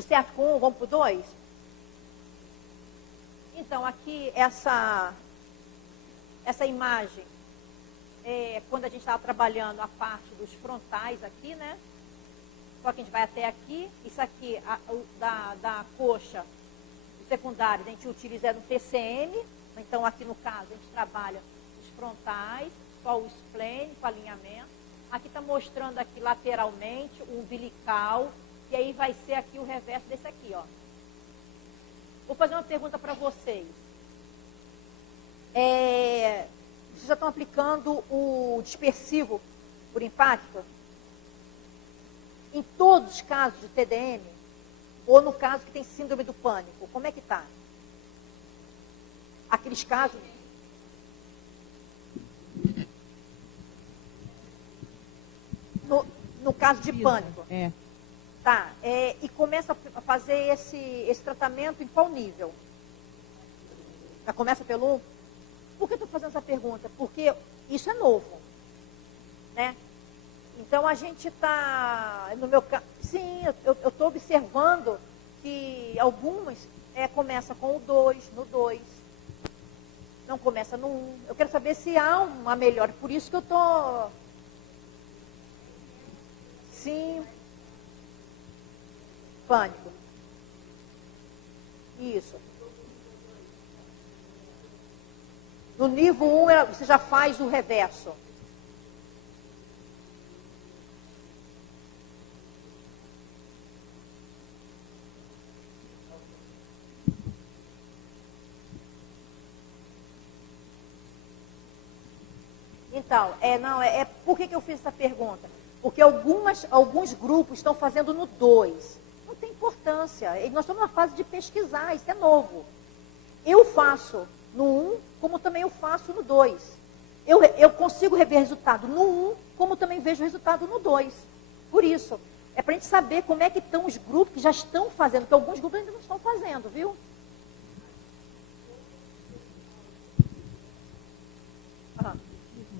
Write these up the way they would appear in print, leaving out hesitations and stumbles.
tudo certo com um, vamos para o 2? Então, aqui, essa imagem, quando a gente estava trabalhando a parte dos frontais aqui, né? Só que a gente vai até aqui. Isso aqui, da coxa secundária, a gente utiliza no TCM. Então, aqui no caso, a gente trabalha os frontais, só o esplênico, alinhamento. Aqui está mostrando aqui lateralmente o umbilical. E aí vai ser aqui o reverso desse aqui, ó. Vou fazer uma pergunta para vocês. Vocês já estão aplicando o dispersivo por impacto? Em todos os casos de TDM? Ou no caso que tem síndrome do pânico? Como é que está? Aqueles casos... No caso de pânico. Tá, e começa a fazer esse tratamento em qual nível? Já começa pelo 1? Por que eu estou fazendo essa pergunta? Porque isso é novo, né? Então a gente está, no meu caso, sim, eu estou observando que algumas começa com o 2, no 2, não começa no 1. Eu quero saber se há uma melhora, por isso que eu estou... Sim... Pânico. Isso. No nível 1, você já faz o reverso. Então, por que eu fiz essa pergunta? Porque alguns grupos estão fazendo no 2. Não tem importância. Nós estamos na fase de pesquisar, isso é novo. Eu faço no 1, como também eu faço no 2. Eu consigo rever resultado no 1, como também vejo resultado no 2. Por isso, é para a gente saber como é que estão os grupos que já estão fazendo, porque alguns grupos ainda não estão fazendo, viu?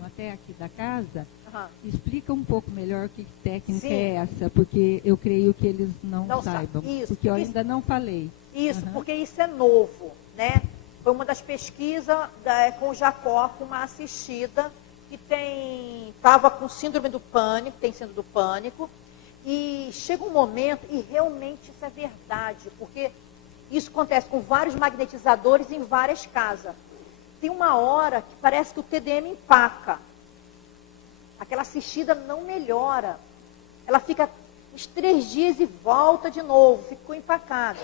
Até aqui da casa, Uhum. explica um pouco melhor que técnica Sim. é essa, porque eu creio que eles não saibam, Isso, porque eu ainda não falei. Isso, porque isso é novo, né? Foi uma das pesquisas com o Jacó, com uma assistida que estava com síndrome do pânico, tem síndrome do pânico, e chega um momento, e realmente isso é verdade, porque isso acontece com vários magnetizadores em várias casas. Tem uma hora que parece que o TDM empaca. Aquela assistida não melhora. Ela fica uns 3 dias e volta de novo, ficou empacada.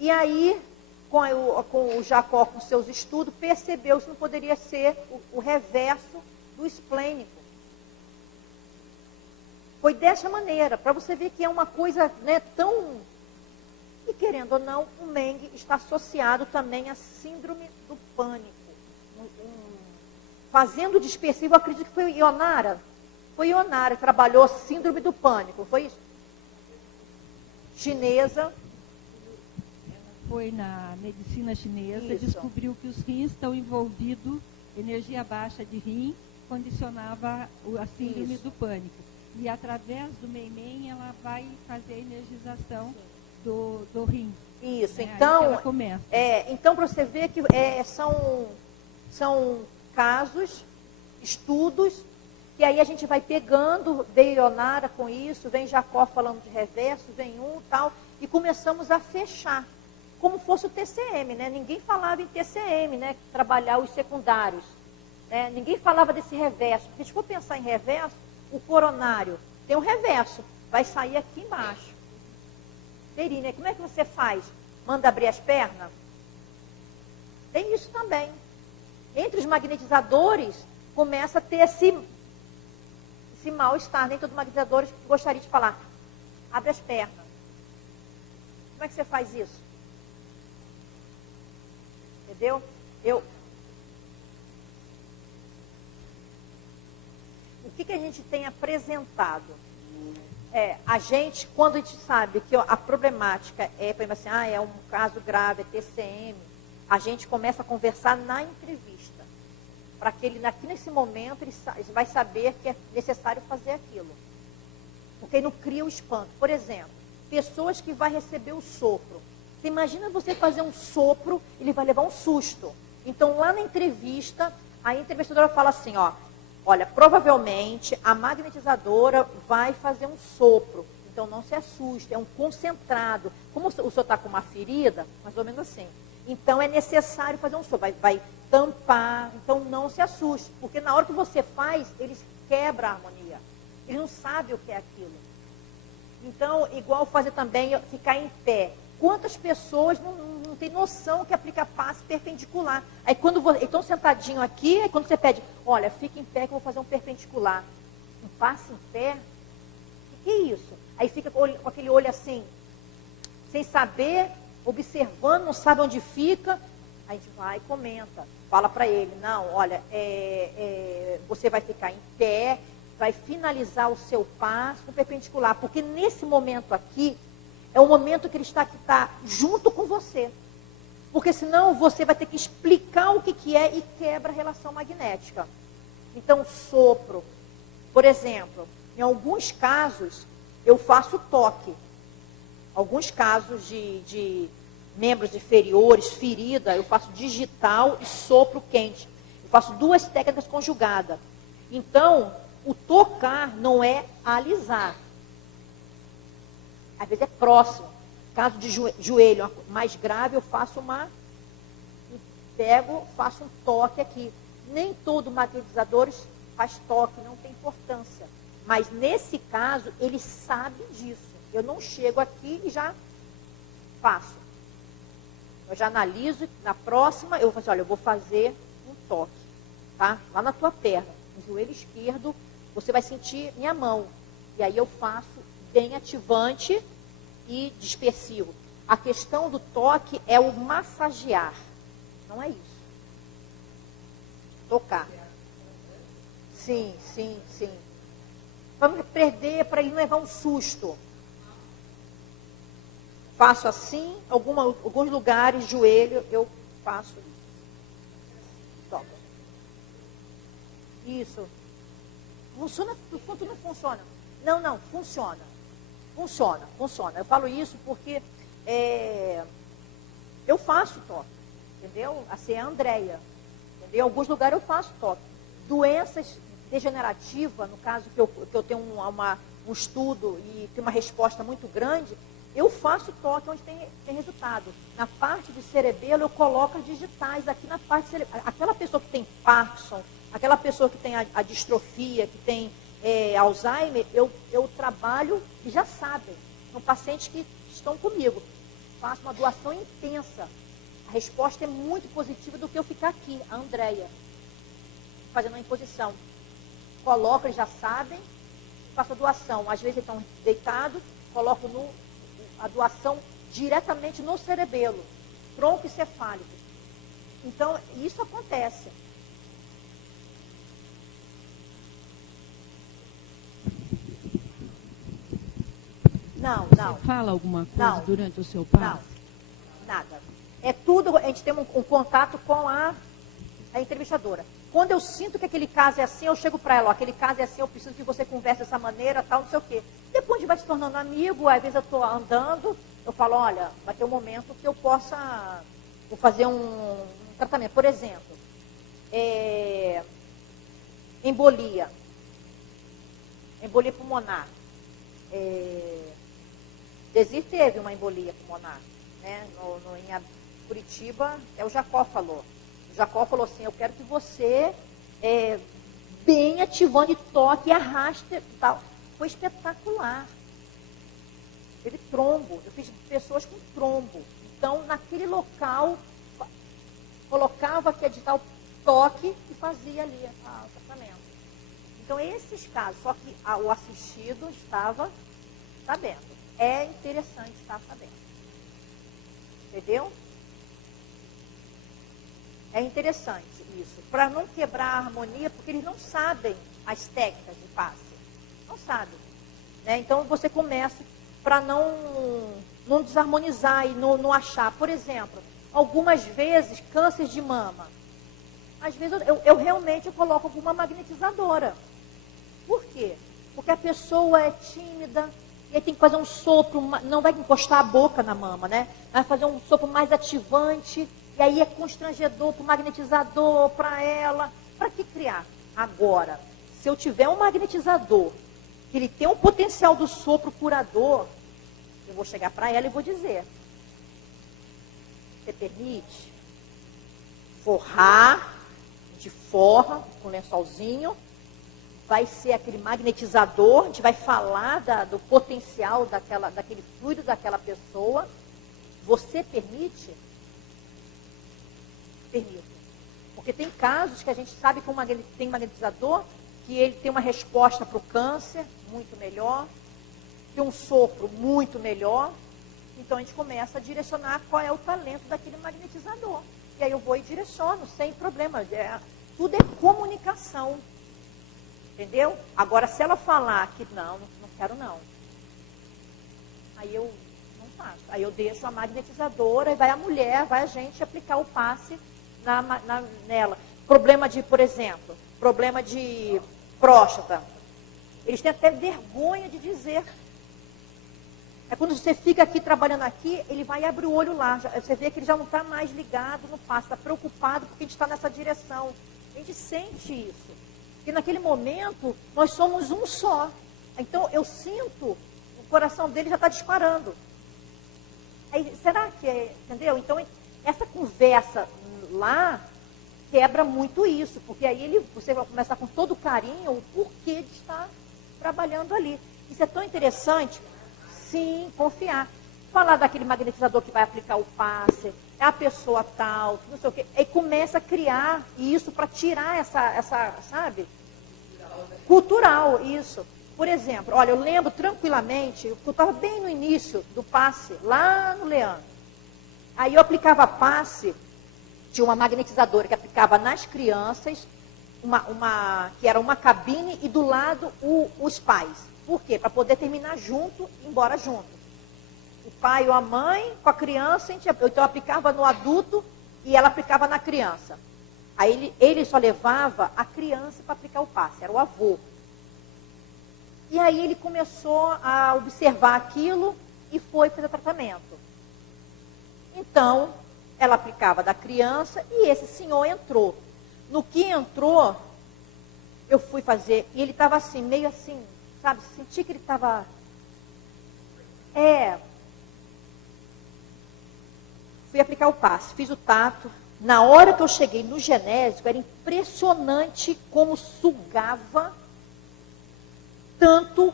E aí, com o Jacó, com seus estudos, percebeu que não poderia ser o reverso do esplênico. Foi dessa maneira, para você ver que é uma coisa, né, tão... E querendo ou não, o Meng está associado também à síndrome do pânico. Fazendo dispersivo, eu acredito que foi Ionara. Foi Ionara que trabalhou síndrome do pânico, foi isso? Chinesa. Foi na medicina chinesa, Isso. descobriu que os rins estão envolvidos, energia baixa de rim condicionava a síndrome do pânico. E através do Mei-Men, ela vai fazer a energização do rim. Isso, então, ela começa. Então para você ver que são casos, estudos, que aí a gente vai pegando, veio Ionara com isso, vem Jacó falando de reverso, vem tal, e começamos a fechar, como fosse o TCM, né? Ninguém falava em TCM, né? Trabalhar os secundários, né? Ninguém falava desse reverso, porque se for pensar em reverso, o coronário tem um reverso, vai sair aqui embaixo. Terina, como é que você faz? Manda abrir as pernas? Tem isso também. Entre os magnetizadores, começa a ter esse mal-estar. Nem todos os magnetizadores gostariam de falar. Abre as pernas. Como é que você faz isso? Entendeu? O que a gente tem apresentado? A gente, quando a gente sabe que a problemática por exemplo assim, é um caso grave, é TCM, a gente começa a conversar na entrevista. Para que ele, aqui nesse momento, ele vai saber que é necessário fazer aquilo. Porque ele não cria o espanto. Por exemplo, pessoas que vai receber o sopro. Você imagina você fazer um sopro, ele vai levar um susto. Então, lá na entrevista, a entrevistadora fala assim, ó, olha, provavelmente a magnetizadora vai fazer um sopro. Então, não se assuste, é um concentrado. Como o senhor está com uma ferida, mais ou menos assim. Então, é necessário fazer um sopro. Vai tampar, então não se assuste. Porque na hora que você faz, eles quebram a harmonia. Eles não sabem o que é aquilo. Então, igual fazer também, ficar em pé. Quantas pessoas não tem noção que aplica passe perpendicular? Aí quando estão sentadinho aqui, aí quando você pede, olha, fica em pé que eu vou fazer um perpendicular. Um passe em pé? O que é isso? Aí fica com aquele olho assim, sem saber, observando, não sabe onde fica. Aí a gente vai e comenta, fala para ele, não, olha, você vai ficar em pé, vai finalizar o seu passo com perpendicular, porque nesse momento aqui, é o momento que ele está junto com você. Porque senão você vai ter que explicar o que é e quebra a relação magnética. Então, sopro. Por exemplo, em alguns casos, eu faço toque. Alguns casos de membros inferiores, ferida, eu faço digital e sopro quente. Eu faço 2 técnicas conjugadas. Então, o tocar não é alisar. Às vezes é próximo. Caso de joelho mais grave, eu faço faço um toque aqui. Nem todo magnetizador faz toque, não tem importância. Mas nesse caso, ele sabe disso. Eu não chego aqui e já faço. Eu já analiso, na próxima, eu vou fazer, olha, eu vou fazer um toque, tá? Lá na tua perna, no joelho esquerdo, você vai sentir minha mão. E aí eu faço bem ativante e dispersivo. A questão do toque é o massagear, não é isso. Tocar. Sim. Vamos perder para ele não levar um susto. Faço assim, alguns lugares, joelho, eu faço isso. Toco. Isso. Funciona, tudo não funciona. Não, funciona. Funciona. Eu falo isso porque eu faço toque, entendeu? Assim é a Andréia. Entendeu? Em alguns lugares eu faço toque. Doenças degenerativas, no caso que eu tenho um estudo e tem uma resposta muito grande, eu faço toque onde tem resultado. Na parte de cerebelo, eu coloco as digitais aqui na parte cerebral. Aquela pessoa que tem Parkinson, aquela pessoa que tem a distrofia, que tem Alzheimer, eu trabalho e já sabem. São pacientes que estão comigo. Faço uma doação intensa. A resposta é muito positiva do que eu ficar aqui, a Andréia, fazendo uma imposição. Coloco, eles já sabem, faço a doação. Às vezes eles estão deitados, coloco a doação diretamente no cerebelo, tronco encefálico. Então, isso acontece. Não. Você fala alguma coisa durante o seu passo? Não, nada. É tudo, a gente tem um contato com a entrevistadora. Quando eu sinto que aquele caso é assim, eu chego para ela, aquele caso é assim, eu preciso que você converse dessa maneira, tal, não sei o quê. Depois a gente vai se tornando amigo, às vezes eu estou andando, eu falo, olha, vai ter um momento que eu vou fazer um tratamento. Por exemplo, embolia pulmonar. Desir teve uma embolia pulmonar, né? Em Curitiba, o Jacó falou. O Jacó falou assim, eu quero que você bem ativando e toque e arraste e tal. Foi espetacular. Teve trombo. Eu fiz pessoas com trombo. Então, naquele local, colocava aqui a digital toque e fazia ali o tratamento. Então, esses casos, só que o assistido estava sabendo. É interessante estar sabendo. Entendeu? É interessante isso, para não quebrar a harmonia, porque eles não sabem as técnicas de passe. Não sabem. Né? Então, você começa para não desarmonizar e não achar. Por exemplo, algumas vezes, câncer de mama. Às vezes, eu realmente coloco alguma magnetizadora. Por quê? Porque a pessoa é tímida E aí tem que fazer um sopro, não vai encostar a boca na mama, né? Vai fazer um sopro mais ativante. E aí é constrangedor para o magnetizador, para ela. Para que criar? Agora, se eu tiver um magnetizador, que ele tem um potencial do sopro curador, eu vou chegar para ela e vou dizer: você permite forrar, de forra, com lençolzinho, vai ser aquele magnetizador, a gente vai falar do potencial daquele fluido daquela pessoa. Você permite? Permito. Porque tem casos que a gente sabe que tem magnetizador, que ele tem uma resposta para o câncer muito melhor, tem um sopro muito melhor. Então a gente começa a direcionar qual é o talento daquele magnetizador. E aí eu vou e direciono, sem problema. Tudo é comunicação. Entendeu? Agora, se ela falar que não quero não, aí eu não faço. Aí eu deixo a magnetizadora e vai a mulher, vai a gente aplicar o passe nela. Problema de, por exemplo, problema de próstata. Eles têm até vergonha de dizer. É quando você fica aqui trabalhando aqui, ele vai abrir o olho lá. Você vê que ele já não está mais ligado no passe, está preocupado porque a gente está nessa direção. A gente sente isso. Porque naquele momento, nós somos um só. Então, eu sinto, o coração dele já está disparando. Aí, será que é, entendeu? Então, essa conversa lá quebra muito isso. Porque aí você vai começar com todo carinho o porquê de estar trabalhando ali. Isso é tão interessante. Sim, confiar. Falar daquele magnetizador que vai aplicar o passe, é a pessoa tal, não sei o quê. Aí começa a criar isso para tirar essa, sabe? Cultural, isso. Por exemplo, olha, eu lembro tranquilamente, eu estava bem no início do passe, lá no Leandro. Aí eu aplicava passe, tinha uma magnetizadora que aplicava nas crianças, que era uma cabine e do lado os pais. Por quê? Para poder terminar junto, ir embora junto. O pai ou a mãe com a criança, então eu aplicava no adulto e ela aplicava na criança. Aí ele só levava a criança para aplicar o passe, era o avô. E aí ele começou a observar aquilo e foi fazer tratamento. Então, ela aplicava da criança e esse senhor entrou. No que entrou, eu fui fazer, e ele estava assim, meio assim, sabe, senti que ele estava... Fui aplicar o passe, fiz o tato. Na hora que eu cheguei no genésico, era impressionante como sugava tanto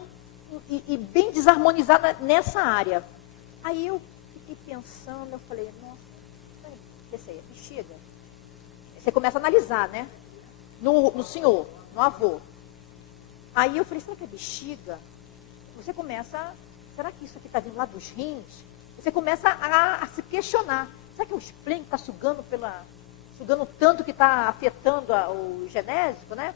e bem desarmonizada nessa área. Aí eu fiquei pensando, eu falei, nossa, esse aí é bexiga. Você começa a analisar, né? No senhor, no avô. Aí eu falei, será que é bexiga? Você começa, será que isso aqui está vindo lá dos rins? Você começa a se questionar. Será que é o spleen está sugando tanto que está afetando o genésico, né?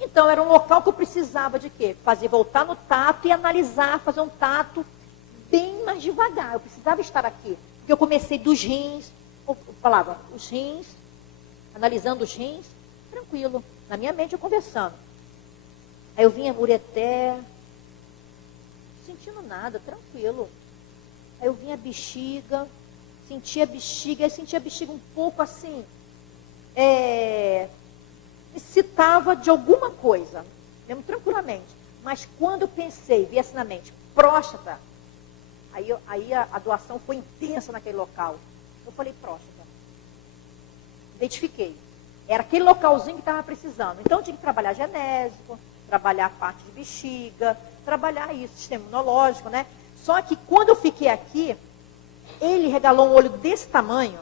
Então, era um local que eu precisava de quê? Voltar no tato e analisar, fazer um tato bem mais devagar. Eu precisava estar aqui. Porque eu comecei dos rins, eu falava, os rins, analisando os rins, tranquilo. Na minha mente, eu conversando. Aí eu vinha ureter, sentindo nada, tranquilo. Aí eu vinha a bexiga, sentia a bexiga um pouco assim, excitava de alguma coisa, mesmo tranquilamente. Mas quando eu pensei, vi assim na mente, próstata, aí a doação foi intensa naquele local. Eu falei, próstata. Identifiquei. Era aquele localzinho que estava precisando. Então eu tinha que trabalhar genésico, trabalhar a parte de bexiga, trabalhar isso, sistema imunológico, né? Só que quando eu fiquei aqui, ele regalou um olho desse tamanho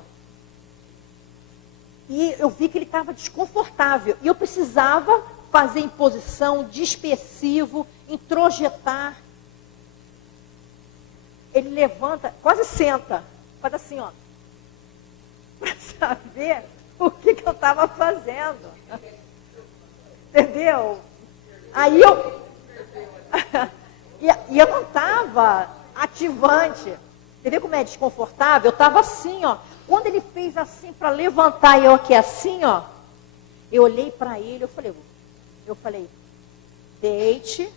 e eu vi que ele estava desconfortável. E eu precisava fazer imposição, dispersivo, introjetar. Ele levanta, quase senta, faz assim, ó, para saber o que eu estava fazendo. Entendeu? Aí eu... e eu não estava ativante. Entendeu como é desconfortável? Eu estava assim, ó. Quando ele fez assim para levantar e eu aqui assim, ó. Eu olhei para ele, eu falei, deite,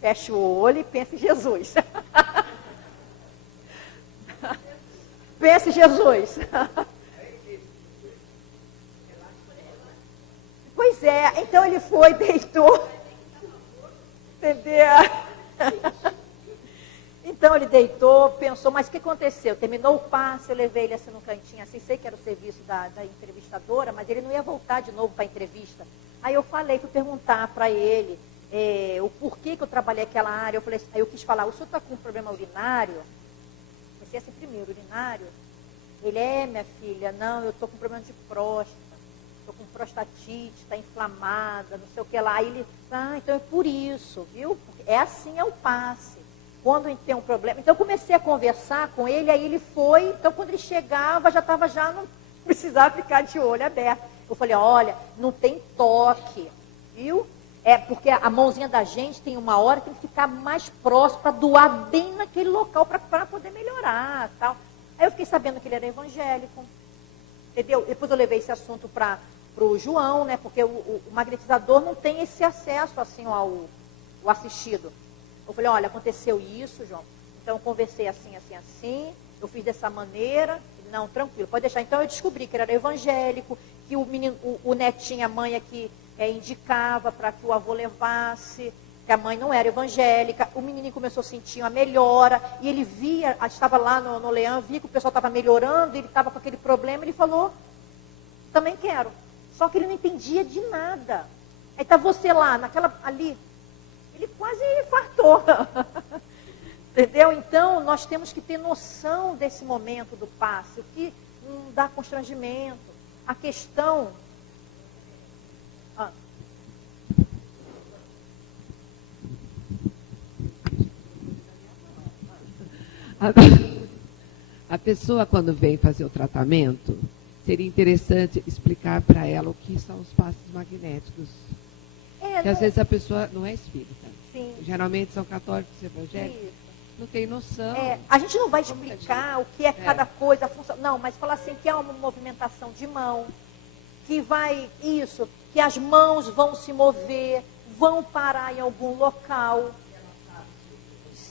Fecha o olho e pensa em Jesus. Pensa em Jesus. Pois é, então ele foi, deitou. Entendeu? Então ele deitou, pensou, mas o que aconteceu? Terminou o passe, eu levei ele assim no cantinho, assim, sei que era o serviço da entrevistadora, mas ele não ia voltar de novo para a entrevista. Aí eu falei, fui perguntar para ele o porquê que eu trabalhei aquela área. Eu falei, aí eu quis falar, o senhor está com um problema urinário? Comecei assim primeiro, urinário. Ele, minha filha, não, eu estou com problema de próstata, estou com prostatite, está inflamada, não sei o que lá. Aí ele, então é por isso, viu? É assim, é o passe. Quando tem um problema. Então eu comecei a conversar com ele, aí ele foi, então quando ele chegava, não precisava ficar de olho aberto. Eu falei, olha, não tem toque, viu? É porque a mãozinha da gente tem uma hora que tem que ficar mais próximo para doar bem naquele local para poder melhorar, tal. Aí eu fiquei sabendo que ele era evangélico, entendeu? Depois eu levei esse assunto para o João, né? Porque o magnetizador não tem esse acesso assim ao assistido. Eu falei, olha, aconteceu isso, João. Então eu conversei assim, assim, assim. Eu fiz dessa maneira. Ele, não, tranquilo, pode deixar. Então eu descobri que ele era evangélico, que o menino, o netinho, a mãe aqui indicava para que o avô levasse, que a mãe não era evangélica. O menininho começou a sentir uma melhora. E ele via, estava lá no Leão, via que o pessoal estava melhorando, ele estava com aquele problema. Ele falou, também quero. Só que ele não entendia de nada. Aí está você lá, ali. Ele quase infartou. Entendeu? Então, nós temos que ter noção desse momento do passe, o que não dá constrangimento. A questão... A pessoa, quando vem fazer o tratamento, seria interessante explicar para ela o que são os passes magnéticos. Porque às vezes a pessoa não é espírita. Sim. Geralmente são católicos e evangélicos. Isso. Não tem noção. A gente não vai explicar o que é cada coisa, a função. Não, mas falar assim que há uma movimentação de mão, que que as mãos vão se mover, vão parar em algum local.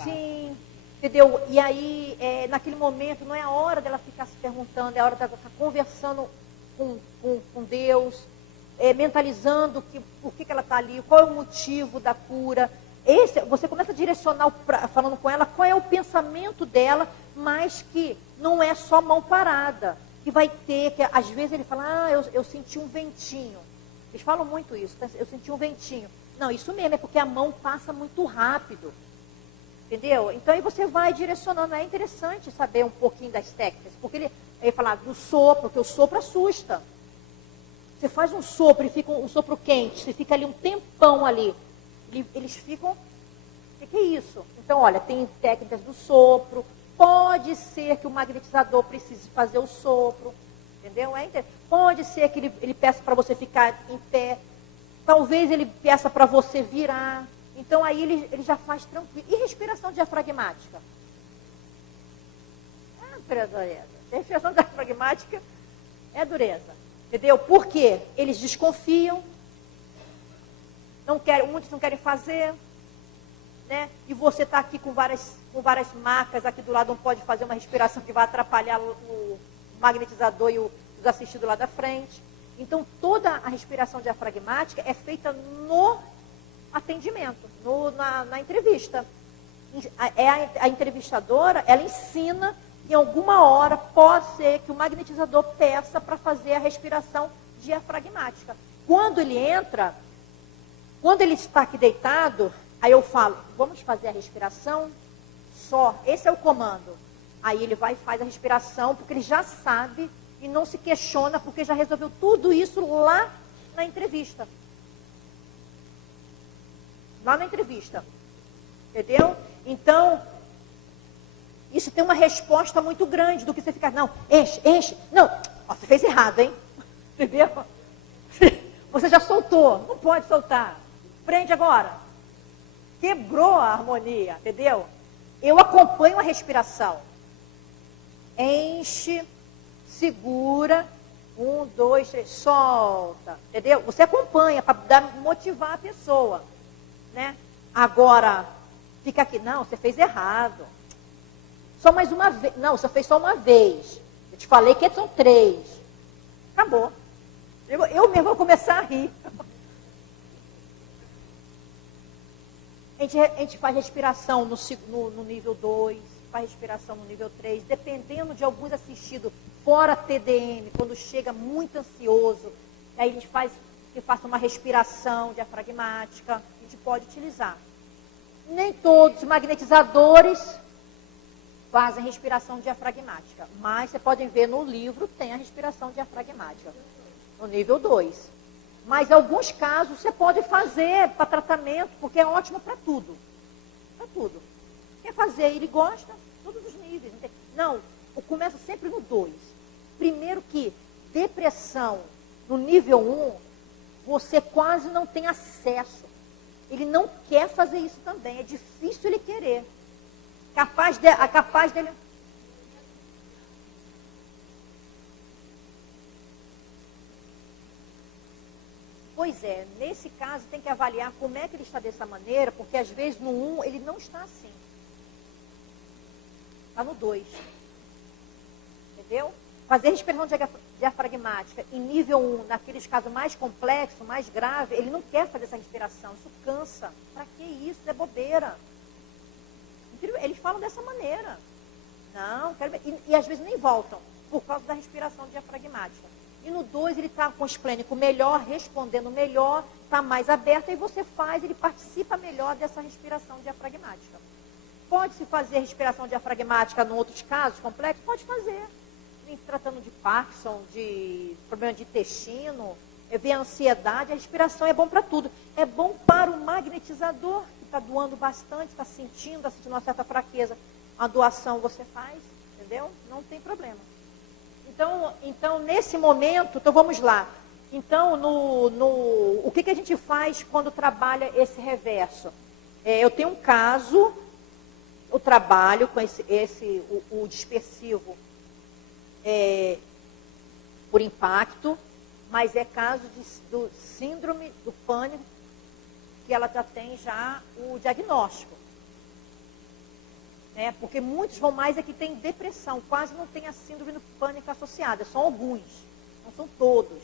Sim. Entendeu? E aí, naquele momento, não é a hora dela ficar se perguntando, é a hora dela ficar conversando com Deus, mentalizando por que ela está ali, qual é o motivo da cura. Você começa a direcionar, falando com ela, qual é o pensamento dela, mas que não é só mão parada. Que vai ter, que às vezes ele fala, eu senti um ventinho. Eles falam muito isso, eu senti um ventinho. Não, isso mesmo, é porque a mão passa muito rápido. Entendeu? Então aí você vai direcionando. É interessante saber um pouquinho das técnicas. Porque ele fala do sopro, porque o sopro assusta. Você faz um sopro e fica um sopro quente, você fica ali um tempão ali. Eles ficam... O que é isso? Então, olha, tem técnicas do sopro. Pode ser que o magnetizador precise fazer o sopro. Entendeu? Pode ser que ele peça para você ficar em pé. Talvez ele peça para você virar. Então, aí ele já faz tranquilo. E respiração diafragmática? Dureza. Respiração diafragmática é dureza. Entendeu? Por quê? Eles desconfiam. Muitos não querem fazer. Né? E você está aqui com várias marcas aqui do lado, não pode fazer uma respiração que vai atrapalhar o magnetizador e os assistidos lá da frente. Então, toda a respiração diafragmática é feita no atendimento, na entrevista. A entrevistadora, ela ensina que em alguma hora pode ser que o magnetizador peça para fazer a respiração diafragmática. Quando ele está aqui deitado, aí eu falo, vamos fazer a respiração só, esse é o comando. Aí ele vai e faz a respiração, porque ele já sabe e não se questiona, porque já resolveu tudo isso lá na entrevista. Lá na entrevista. Entendeu? Então, isso tem uma resposta muito grande do que você ficar, não, enche. Não, você fez errado, hein? Entendeu? Você já soltou, não pode soltar. Prende agora. Quebrou a harmonia, entendeu? Eu acompanho a respiração. Enche, segura, 1, 2, 3, solta, entendeu? Você acompanha para motivar a pessoa, né? Agora, fica aqui, não, você fez errado. Só mais uma vez. Não, você fez só uma vez. Eu te falei que são 3. Acabou. Eu mesmo vou começar a rir. A gente faz respiração no nível 2, faz respiração no nível 3, dependendo de alguns assistidos fora TDM, quando chega muito ansioso, aí a gente faz que faça uma respiração diafragmática, a gente pode utilizar. Nem todos os magnetizadores fazem respiração diafragmática, mas vocês podem ver no livro, tem a respiração diafragmática, no nível 2. Mas em alguns casos você pode fazer para tratamento, porque é ótimo para tudo. Para tudo. Quer fazer, ele gosta, todos os níveis. Não, começa sempre no 2. Primeiro que depressão no nível 1, você quase não tem acesso. Ele não quer fazer isso também, é difícil ele querer. Capaz dele... Pois é, nesse caso tem que avaliar como é que ele está dessa maneira, porque às vezes no 1 ele não está assim. Está no 2. Entendeu? Fazer respiração diafragmática em nível 1, naqueles casos mais complexos, mais graves, ele não quer fazer essa respiração. Isso cansa. Para que isso? É bobeira. Eles falam dessa maneira. Não, quero ver. E às vezes nem voltam, por causa da respiração diafragmática. E no 2 ele está com o esplênico melhor, respondendo melhor, está mais aberto, aí você faz, ele participa melhor dessa respiração diafragmática. Pode-se fazer respiração diafragmática em outros casos complexos? Pode fazer. Tratando de Parkinson, de problema de intestino, ver ansiedade, a respiração é bom para tudo. É bom para o magnetizador, que está doando bastante, está sentindo uma certa fraqueza. A doação você faz, entendeu? Não tem problema. Então, nesse momento, então vamos lá. Então, o que a gente faz quando trabalha esse reverso? Eu tenho um caso, eu trabalho com o dispersivo por impacto, mas é caso do síndrome do pânico, que ela já tem o diagnóstico. Porque muitos vão mais é que tem depressão, quase não tem a síndrome do pânico associada, são alguns, não são todos.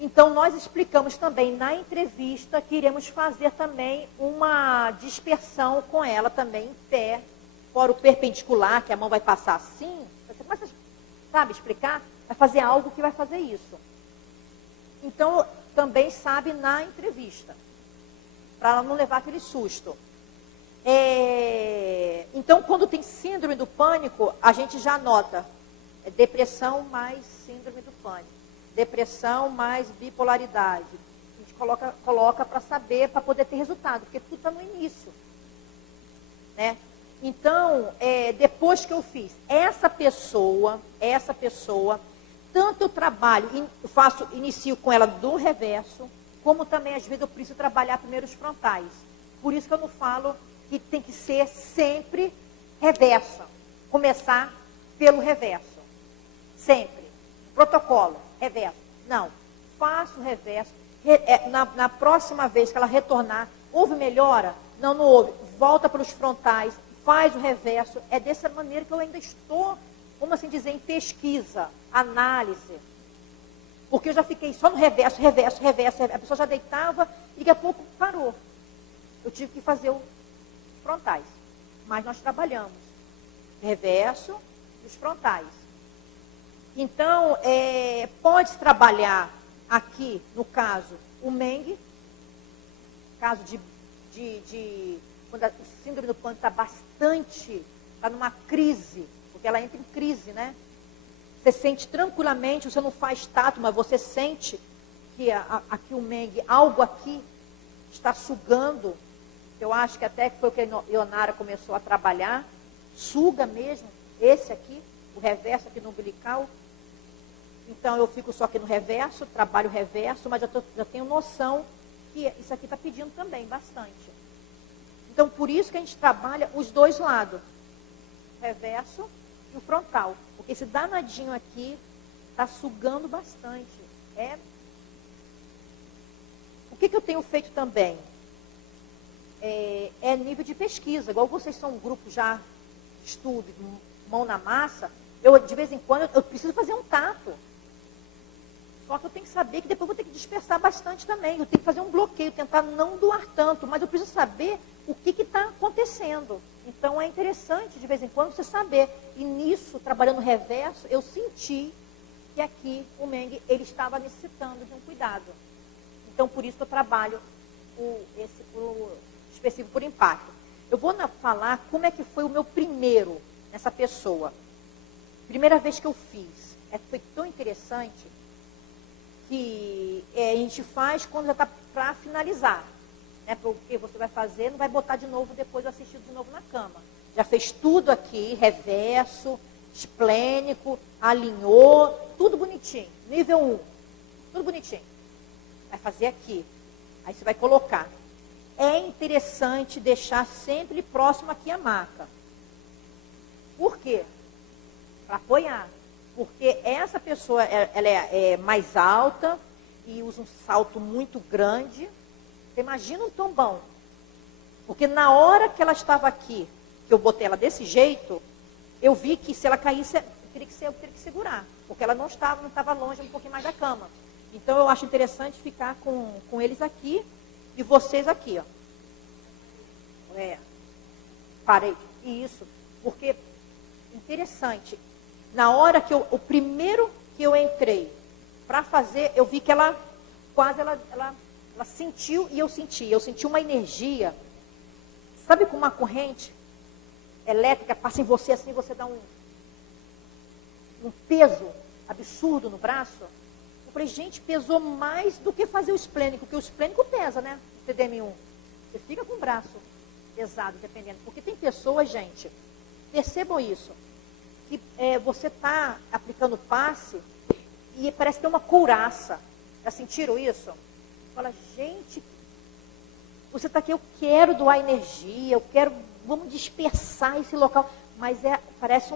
Então, nós explicamos também na entrevista que iremos fazer também uma dispersão com ela também em pé, fora o perpendicular, que a mão vai passar assim. Você começa, sabe, explicar? Vai fazer algo que vai fazer isso. Então, também sabe na entrevista, para ela não levar aquele susto. Então, quando tem síndrome do pânico, a gente já nota depressão mais síndrome do pânico, depressão mais bipolaridade. A gente coloca para saber, para poder ter resultado, porque tudo está no início. Né? Então, depois que eu fiz essa pessoa, tanto eu trabalho, inicio com ela do reverso, como também às vezes eu preciso trabalhar primeiro os frontais. Por isso que eu não falo que tem que ser sempre reverso. Começar pelo reverso. Sempre. Protocolo, reverso. Não. Faço o reverso. Na próxima vez que ela retornar, houve melhora? Não houve. Volta para os frontais, faz o reverso. É dessa maneira que eu ainda estou, como assim dizer, em pesquisa, análise. Porque eu já fiquei só no reverso. A pessoa já deitava e daqui a pouco parou. Eu tive que fazer os frontais. Mas nós trabalhamos reverso e os frontais. Então, pode trabalhar aqui, no caso, o Meng, caso quando a síndrome do pânico está numa crise, porque ela entra em crise, né? Você sente tranquilamente, você não faz tato, mas você sente que aqui o Meng, algo aqui está sugando. Eu acho que até foi o que a Ionara começou a trabalhar. Suga mesmo, esse aqui, o reverso aqui no umbilical. Então, eu fico só aqui no reverso, trabalho o reverso, mas já tenho noção que isso aqui está pedindo também bastante. Então, por isso que a gente trabalha os dois lados, o reverso e o frontal. Porque esse danadinho aqui está sugando bastante. O que eu tenho feito também? é nível de pesquisa. Igual vocês são um grupo já de estudo, mão na massa, eu de vez em quando eu preciso fazer um tato. Só que eu tenho que saber que depois eu vou ter que dispersar bastante também. Eu tenho que fazer um bloqueio, tentar não doar tanto, mas eu preciso saber o que está acontecendo. Então é interessante de vez em quando você saber. E nisso, trabalhando reverso, eu senti que aqui o Meng ele estava necessitando de um cuidado. Então por isso que eu trabalho o específico por impacto. Eu vou falar como é que foi o meu primeiro nessa pessoa. Primeira vez que eu fiz. Foi tão interessante que a gente faz quando já está para finalizar. Né? Porque você vai fazer, não vai botar de novo depois assistido de novo na cama. Já fez tudo aqui, reverso, esplênico, alinhou, tudo bonitinho. Nível 1, tudo bonitinho. Vai fazer aqui. Aí você vai colocar. É interessante deixar sempre próximo aqui a maca. Por quê? Para apoiar. Porque essa pessoa, ela é mais alta e usa um salto muito grande. Você imagina um tombão. Porque na hora que ela estava aqui, que eu botei ela desse jeito, eu vi que se ela caísse, eu teria que segurar. Porque ela não estava longe, um pouquinho mais da cama. Então eu acho interessante ficar com eles aqui e vocês aqui, ó. Parei. Isso. Porque, interessante. Na hora que o primeiro que eu entrei para fazer, eu vi que ela sentiu e eu senti. Eu senti uma energia. Sabe como uma corrente elétrica passa em você assim, você dá um peso absurdo no braço? Eu falei, gente, pesou mais do que fazer o esplênico, porque o esplênico pesa, né? O TDM1. Você fica com o braço pesado, dependendo. Porque tem pessoas, gente, percebam isso. Que você está aplicando passe e parece ter uma couraça. Já sentiram isso? Fala, gente, você está aqui, eu quero doar energia, vamos dispersar esse local. Mas parece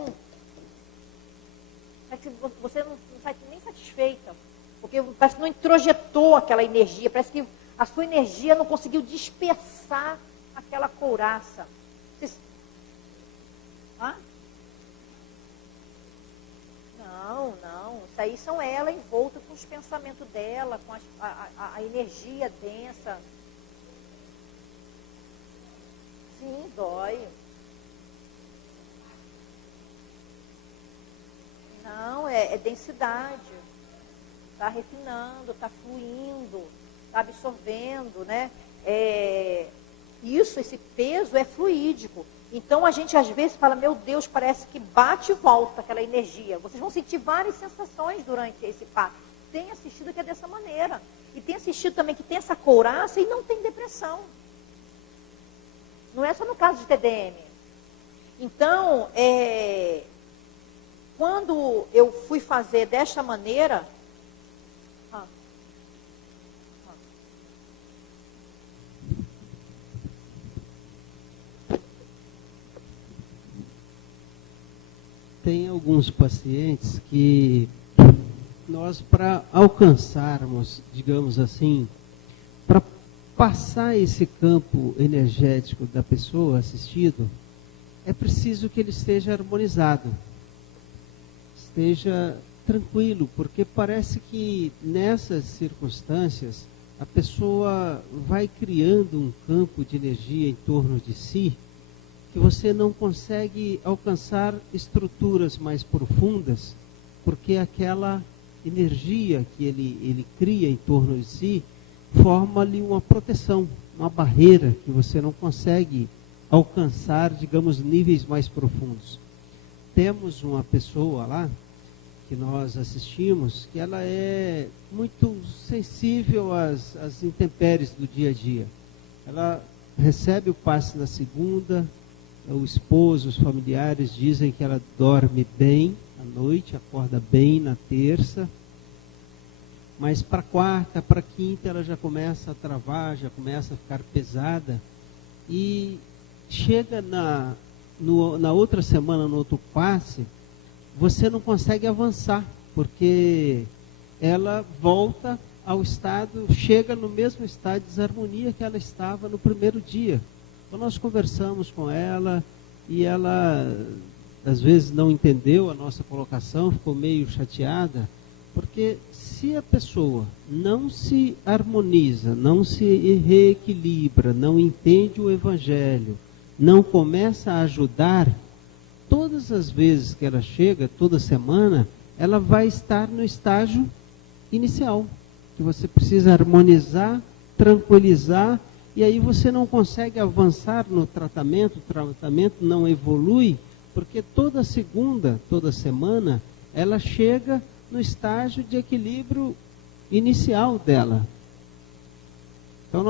que você não sai nem satisfeita. Porque parece que não introjetou aquela energia, parece que a sua energia não conseguiu dispersar aquela couraça. Não. Isso aí são ela envolta com os pensamentos dela, com a energia densa. Sim, dói. Não, é densidade. Está refinando, está fluindo, está absorvendo, né? Esse peso é fluídico. Então a gente às vezes fala, meu Deus, parece que bate e volta aquela energia. Vocês vão sentir várias sensações durante esse passo. Tem assistido que é dessa maneira. E tem assistido também que tem essa couraça e não tem depressão. Não é só no caso de TDM. Então, quando eu fui fazer desta maneira... Tem alguns pacientes que nós, para alcançarmos, digamos assim, para passar esse campo energético da pessoa assistido, é preciso que ele esteja harmonizado, esteja tranquilo, porque parece que nessas circunstâncias a pessoa vai criando um campo de energia em torno de si, que você não consegue alcançar estruturas mais profundas, porque aquela energia que ele cria em torno de si forma-lhe uma proteção, uma barreira que você não consegue alcançar, digamos, níveis mais profundos. Temos uma pessoa lá, que nós assistimos, que ela é muito sensível às intempéries do dia a dia. Ela recebe o passe na segunda, o esposo, os familiares dizem que ela dorme bem à noite, acorda bem na terça, mas para quarta, para quinta ela já começa a travar, já começa a ficar pesada, e chega na outra semana, no outro passe, você não consegue avançar, porque ela volta ao estado, chega no mesmo estado de desarmonia que ela estava no primeiro dia. Então nós conversamos com ela e ela às vezes não entendeu a nossa colocação, ficou meio chateada, porque se a pessoa não se harmoniza, não se reequilibra, não entende o Evangelho, não começa a ajudar, todas as vezes que ela chega, toda semana, ela vai estar no estágio inicial, que você precisa harmonizar, tranquilizar, e aí você não consegue avançar no tratamento, o tratamento não evolui, porque toda segunda, toda semana, ela chega no estágio de equilíbrio inicial dela. Então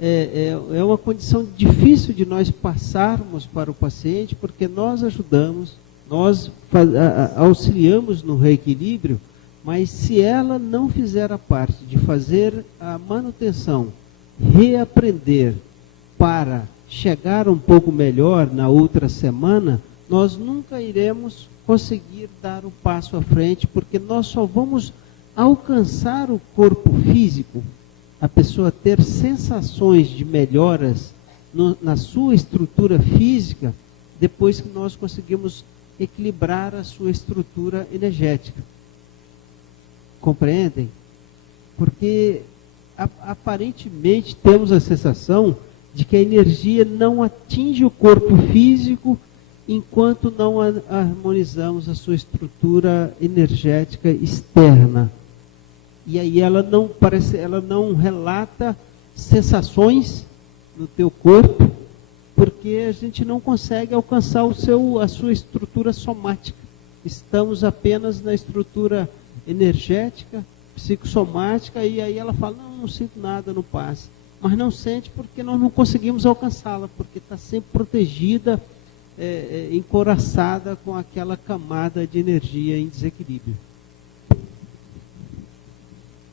é uma condição difícil de nós passarmos para o paciente, porque nós ajudamos, nós auxiliamos no reequilíbrio, mas se ela não fizer a parte de fazer a manutenção, reaprender para chegar um pouco melhor na outra semana, nós nunca iremos conseguir dar um passo à frente, porque nós só vamos alcançar o corpo físico, a pessoa ter sensações de melhoras na sua estrutura física, depois que nós conseguimos equilibrar a sua estrutura energética. Compreendem? Porque aparentemente temos a sensação de que a energia não atinge o corpo físico enquanto não harmonizamos a sua estrutura energética externa. E aí ela não relata sensações no teu corpo, porque a gente não consegue alcançar a sua estrutura somática. Estamos apenas na estrutura energética, psicossomática, e aí ela fala, não sinto nada no passe. Mas não sente porque nós não conseguimos alcançá-la, porque está sempre protegida, encoraçada com aquela camada de energia em desequilíbrio.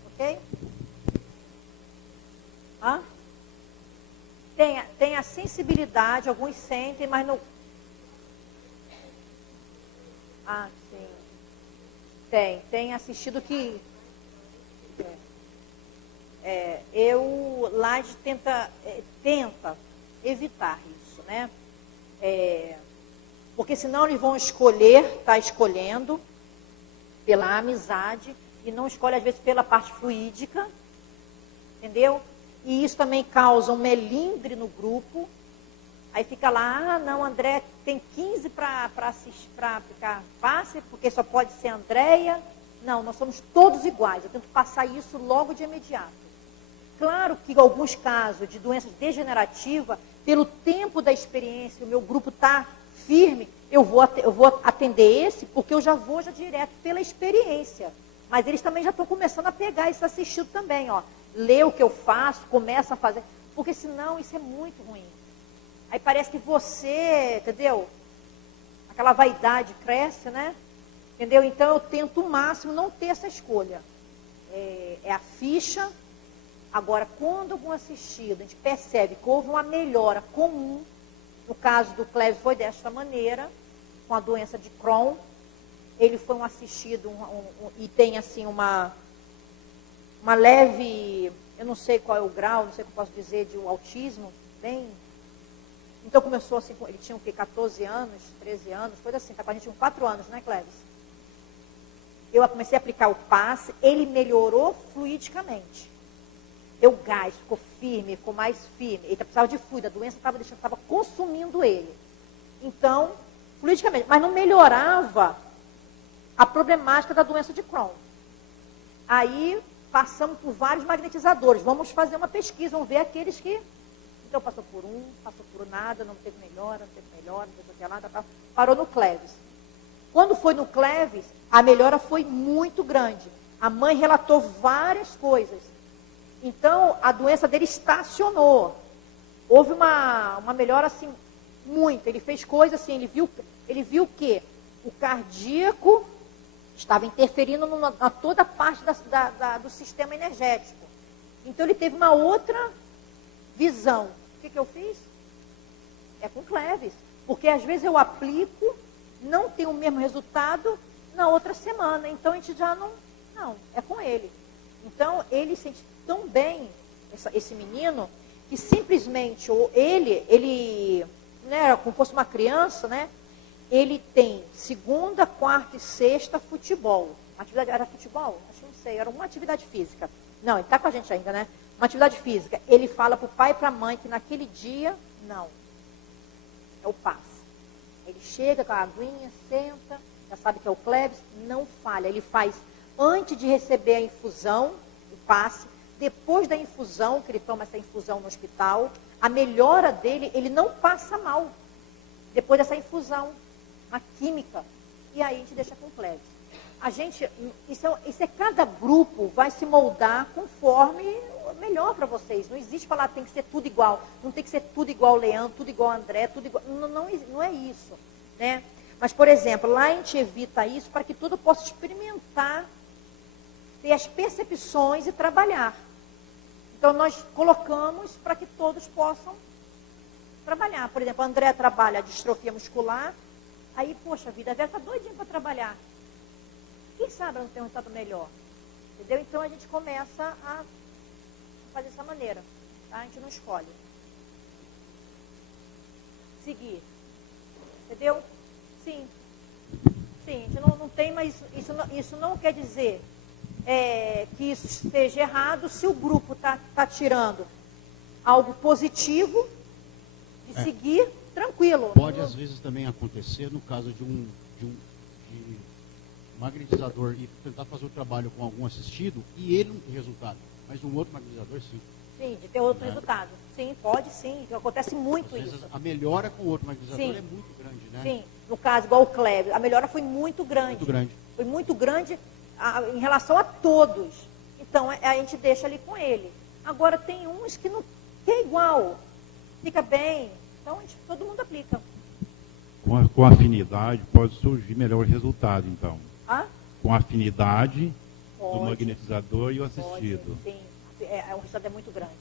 Ok? Tem a sensibilidade, alguns sentem, mas não... sim. Tem assistido que... Laje tenta evitar isso, né? Porque senão eles vão tá escolhendo pela amizade e não escolhe às vezes pela parte fluídica, entendeu? E isso também causa um melindre no grupo. Aí fica lá, não, André tem 15 para aplicar passe, porque só pode ser Andréia. Não, nós somos todos iguais. Eu tento passar isso logo de imediato. Claro que em alguns casos de doenças degenerativas, pelo tempo da experiência, o meu grupo está firme, eu vou atender esse, porque eu já vou direto pela experiência. Mas eles também já estão começando a pegar esse assistido também, ó. Lê o que eu faço, começa a fazer, porque senão isso é muito ruim. Aí parece que você, entendeu? Aquela vaidade cresce, né? Entendeu? Então eu tento o máximo não ter essa escolha. É a ficha. Agora, quando algum assistido, a gente percebe que houve uma melhora comum, no caso do Cleves foi desta maneira, com a doença de Crohn, ele foi um assistido e tem assim uma leve, eu não sei qual é o grau, não sei o que eu posso dizer, de um autismo, bem... Então começou assim, ele tinha o quê? 14 anos, 13 anos, coisa assim, tá com a gente com 4 anos, né, Cleves? Eu comecei a aplicar o passe, ele melhorou fluidicamente. O gás ficou firme, ficou mais firme. Ele precisava de fluido, a doença estava consumindo ele. Então, fluidicamente, mas não melhorava a problemática da doença de Crohn. Aí, passamos por vários magnetizadores. Vamos fazer uma pesquisa, vamos ver aqueles que... Então, passou por nada, não teve melhora, não teve nada, parou no Cleves. Quando foi no Cleves, a melhora foi muito grande. A mãe relatou várias coisas. Então, a doença dele estacionou. Houve uma melhora, assim, muito. Ele fez coisas assim, ele viu que o cardíaco estava interferindo na toda parte do sistema energético. Então, ele teve uma outra visão. O que eu fiz? É com Cleves. Porque, às vezes, eu aplico, não tem o mesmo resultado na outra semana. Então, a gente já não, é com ele. Então, ele sente tão bem, esse menino, que simplesmente ele né, como fosse uma criança, né? Ele tem segunda, quarta e sexta futebol. Atividade, era futebol? Acho que não sei, era uma atividade física. Não, ele está com a gente ainda, né? Uma atividade física. Ele fala para o pai e para a mãe que naquele dia, não. É o passe. Ele chega com a aguinha, senta, já sabe que é o Cleves, não falha. Ele faz antes de receber a infusão, o passe, depois da infusão, que ele toma essa infusão no hospital, a melhora dele, ele não passa mal. Depois dessa infusão, a química. E aí a gente deixa com o Cleves. A gente, isso é cada grupo vai se moldar conforme melhor para vocês. Não existe falar tem que ser tudo igual. Não tem que ser tudo igual ao Leandro, tudo igual ao André, tudo igual. Não é isso. Né? Mas, por exemplo, lá a gente evita isso para que tudo possa experimentar, ter as percepções e trabalhar. Então, nós colocamos para que todos possam trabalhar. Por exemplo, a André trabalha a distrofia muscular. Aí, poxa, a vida velha está doidinha para trabalhar. Quem sabe não tem um resultado melhor? Entendeu? Então, a gente começa a fazer dessa maneira. Tá? A gente não escolhe. Seguir. Entendeu? Sim. Sim, a gente não tem, mas isso não quer dizer que isso esteja errado se o grupo está tirando algo positivo de seguir tranquilo. Pode, às vezes, também acontecer no caso de um magnetizador e tentar fazer o trabalho com algum assistido e ele não ter resultado, mas um outro magnetizador sim. Sim, de ter outro resultado. Sim, pode sim. Acontece muito às vezes, isso. a melhora com o outro magnetizador Sim. é muito grande, né? Sim, no caso, igual o Cleber, a melhora foi muito grande. Muito grande. Foi muito grande em relação a todos. Então, a gente deixa ali com ele. Agora, tem uns que não que é igual, fica bem. Então, todo mundo aplica. Com afinidade pode surgir melhor resultado, então. Ah? Com afinidade Pode. do magnetizador e o assistido. Pode, sim. O resultado é muito grande.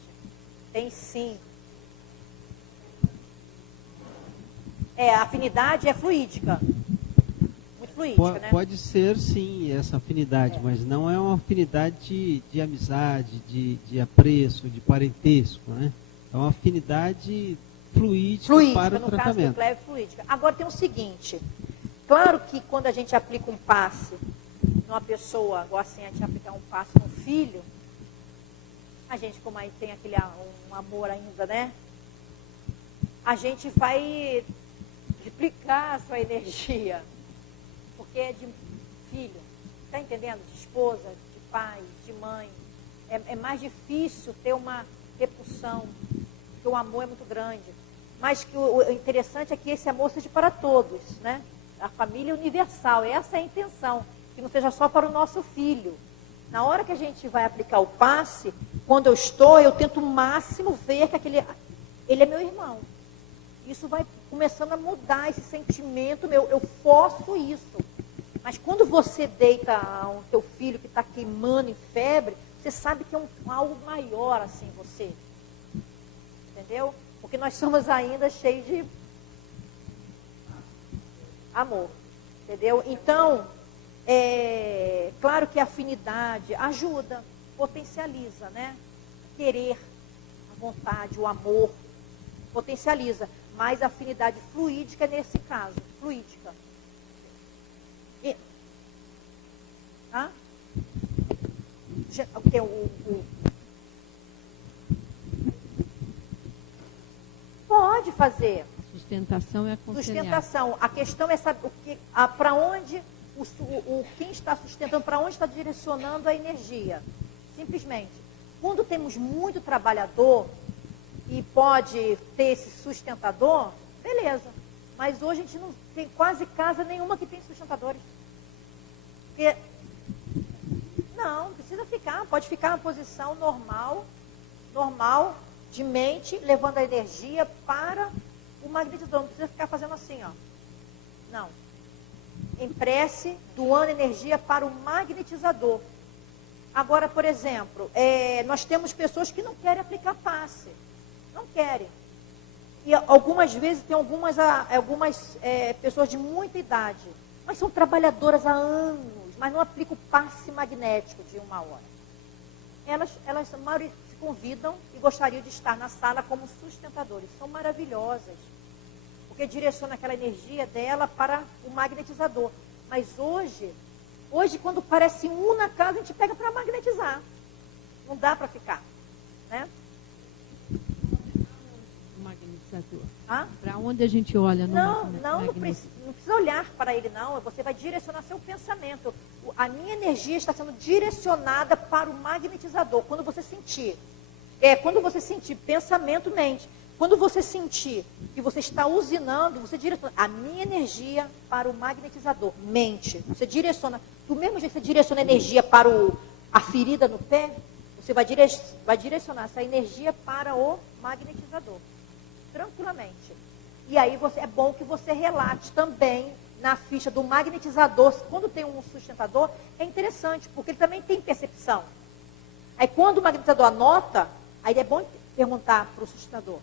Tem sim. A afinidade é fluídica. Muito fluídica, né? Pode ser, sim, essa afinidade, mas não é uma afinidade de amizade, de apreço, de parentesco, né? É uma afinidade fluídica para o no caso do tratamento. Cleber, fluídica. Agora tem o seguinte, claro que quando a gente aplica um passe numa pessoa, igual assim, a gente aplicar um passe no filho, a gente, como aí tem aquele um amor ainda, né? A gente vai duplicar a sua energia, porque é de filho, está entendendo? De esposa, de pai, de mãe. É mais difícil ter uma repulsão, porque o amor é muito grande. Mas que o interessante é que esse amor seja para todos, né? A família universal, essa é a intenção, que não seja só para o nosso filho. Na hora que a gente vai aplicar o passe, quando eu tento o máximo ver que ele é meu irmão. Isso vai começando a mudar esse sentimento meu, eu posso isso. Mas quando você deita o teu filho que está queimando em febre, você sabe que é algo maior assim em você. Entendeu? Porque nós somos ainda cheios de amor. Entendeu? Então, claro que a afinidade ajuda, potencializa, né? Querer, a vontade, o amor, potencializa. Mas a afinidade fluídica nesse caso, fluídica. Pode fazer. Sustentação é aconselhar. Sustentação. A questão é saber para onde quem está sustentando, para onde está direcionando a energia. Simplesmente. Quando temos muito trabalhador e pode ter esse sustentador, beleza. Mas hoje a gente não tem quase casa nenhuma que tem sustentadores. Porque não precisa ficar, pode ficar na posição normal de mente, levando a energia para o magnetizador. Não precisa ficar fazendo assim, ó. Não. Em prece, doando energia para o magnetizador. Agora, por exemplo, nós temos pessoas que não querem aplicar passe. Não querem. E algumas vezes tem algumas pessoas de muita idade, mas são trabalhadoras há anos, mas não aplicam o passe magnético de 1 hora. Elas convidam e gostariam de estar na sala como sustentadores. São maravilhosas, porque direciona aquela energia dela para o magnetizador. Mas hoje quando parece um na casa, a gente pega para magnetizar. Não dá para ficar, né? Magnetizador. Ah? Para onde a gente olha no Não precisa olhar para ele, não. Você vai direcionar seu pensamento. A minha energia está sendo direcionada para o magnetizador. Quando você sentir, pensamento, mente. Quando você sentir que você está usinando, você direciona a minha energia para o magnetizador. Mente. Você direciona. Do mesmo jeito que você direciona a energia para a ferida no pé, você vai direcionar essa energia para o magnetizador. Tranquilamente. E aí é bom que você relate também na ficha do magnetizador. Quando tem um sustentador, é interessante, porque ele também tem percepção. Aí quando o magnetizador anota, aí é bom perguntar para o sustentador: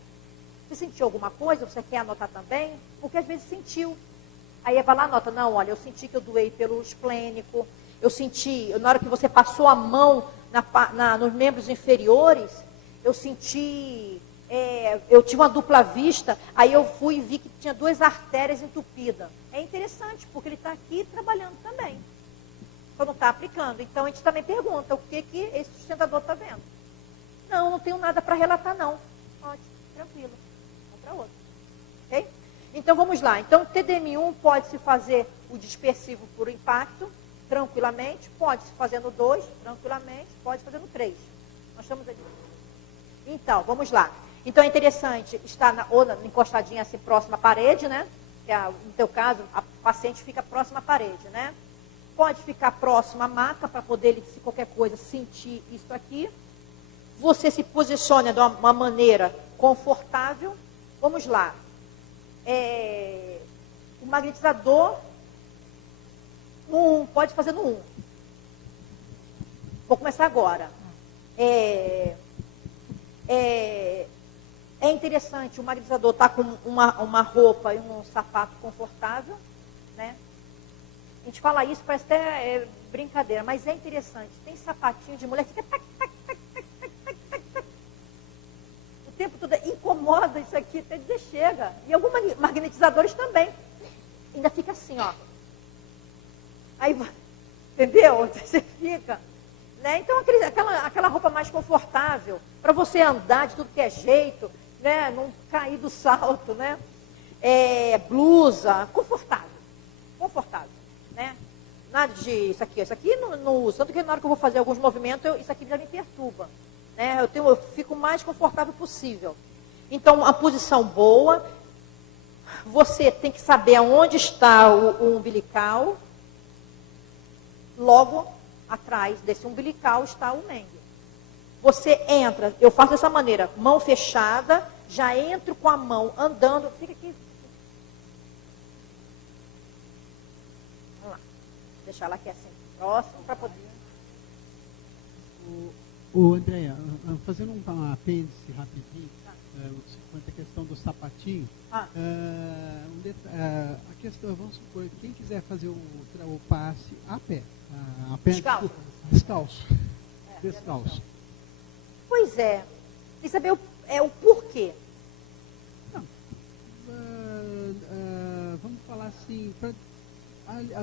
você sentiu alguma coisa? Você quer anotar também? Porque às vezes sentiu. Aí vai lá, anota: não, olha, eu senti que eu doei pelo esplênico, eu senti, na hora que você passou a mão nos membros inferiores, eu senti, eu tinha uma dupla vista, aí eu fui e vi que tinha 2 artérias entupidas. É interessante, porque ele está aqui trabalhando também. Só não está aplicando. Então a gente também pergunta: o que esse sustentador está vendo? Não tenho nada para relatar, não. Ótimo, tranquilo. Vamos para outro. Ok? Então vamos lá. Então TDM1 pode-se fazer o dispersivo por impacto, tranquilamente. Pode-se fazer no 2, tranquilamente. Pode fazer no 3. Nós estamos aqui. Então, vamos lá. Então é interessante estar encostadinha assim próxima à parede, né? Que no teu caso, a paciente fica próxima à parede, né? Pode ficar próximo à maca para poder ele, se qualquer coisa, sentir isso aqui. Você se posiciona de uma maneira confortável. Vamos lá. O magnetizador no 1, pode fazer no 1. Vou começar agora. É interessante, o magnetizador está com uma roupa e um sapato confortável, né? A gente fala isso, parece até brincadeira, mas é interessante. Tem sapatinho de mulher que fica o tempo todo, incomoda isso aqui, até dizer chega. E alguns magnetizadores também. Ainda fica assim, ó. Aí, entendeu? Você fica, né? Então, aquela roupa mais confortável, para você andar de tudo que é jeito, né? Não cair do salto, né? Blusa, confortável, né? Nada de isso aqui não uso. Tanto que na hora que eu vou fazer alguns movimentos, isso aqui já me perturba, né? Eu fico o mais confortável possível. Então, a posição boa, você tem que saber aonde está o umbilical. Logo atrás desse umbilical está o Meng. Você entra, eu faço dessa maneira, mão fechada, já entro com a mão andando, fica aqui. Vamos lá, deixar ela aqui assim, próximo, para poder. O Andréia, fazendo um apêndice rapidinho, quanto à questão do sapatinho, a questão, vamos supor, quem quiser fazer o passe a pé, descalço. Pois é. E saber o porquê. Não. Vamos falar assim, para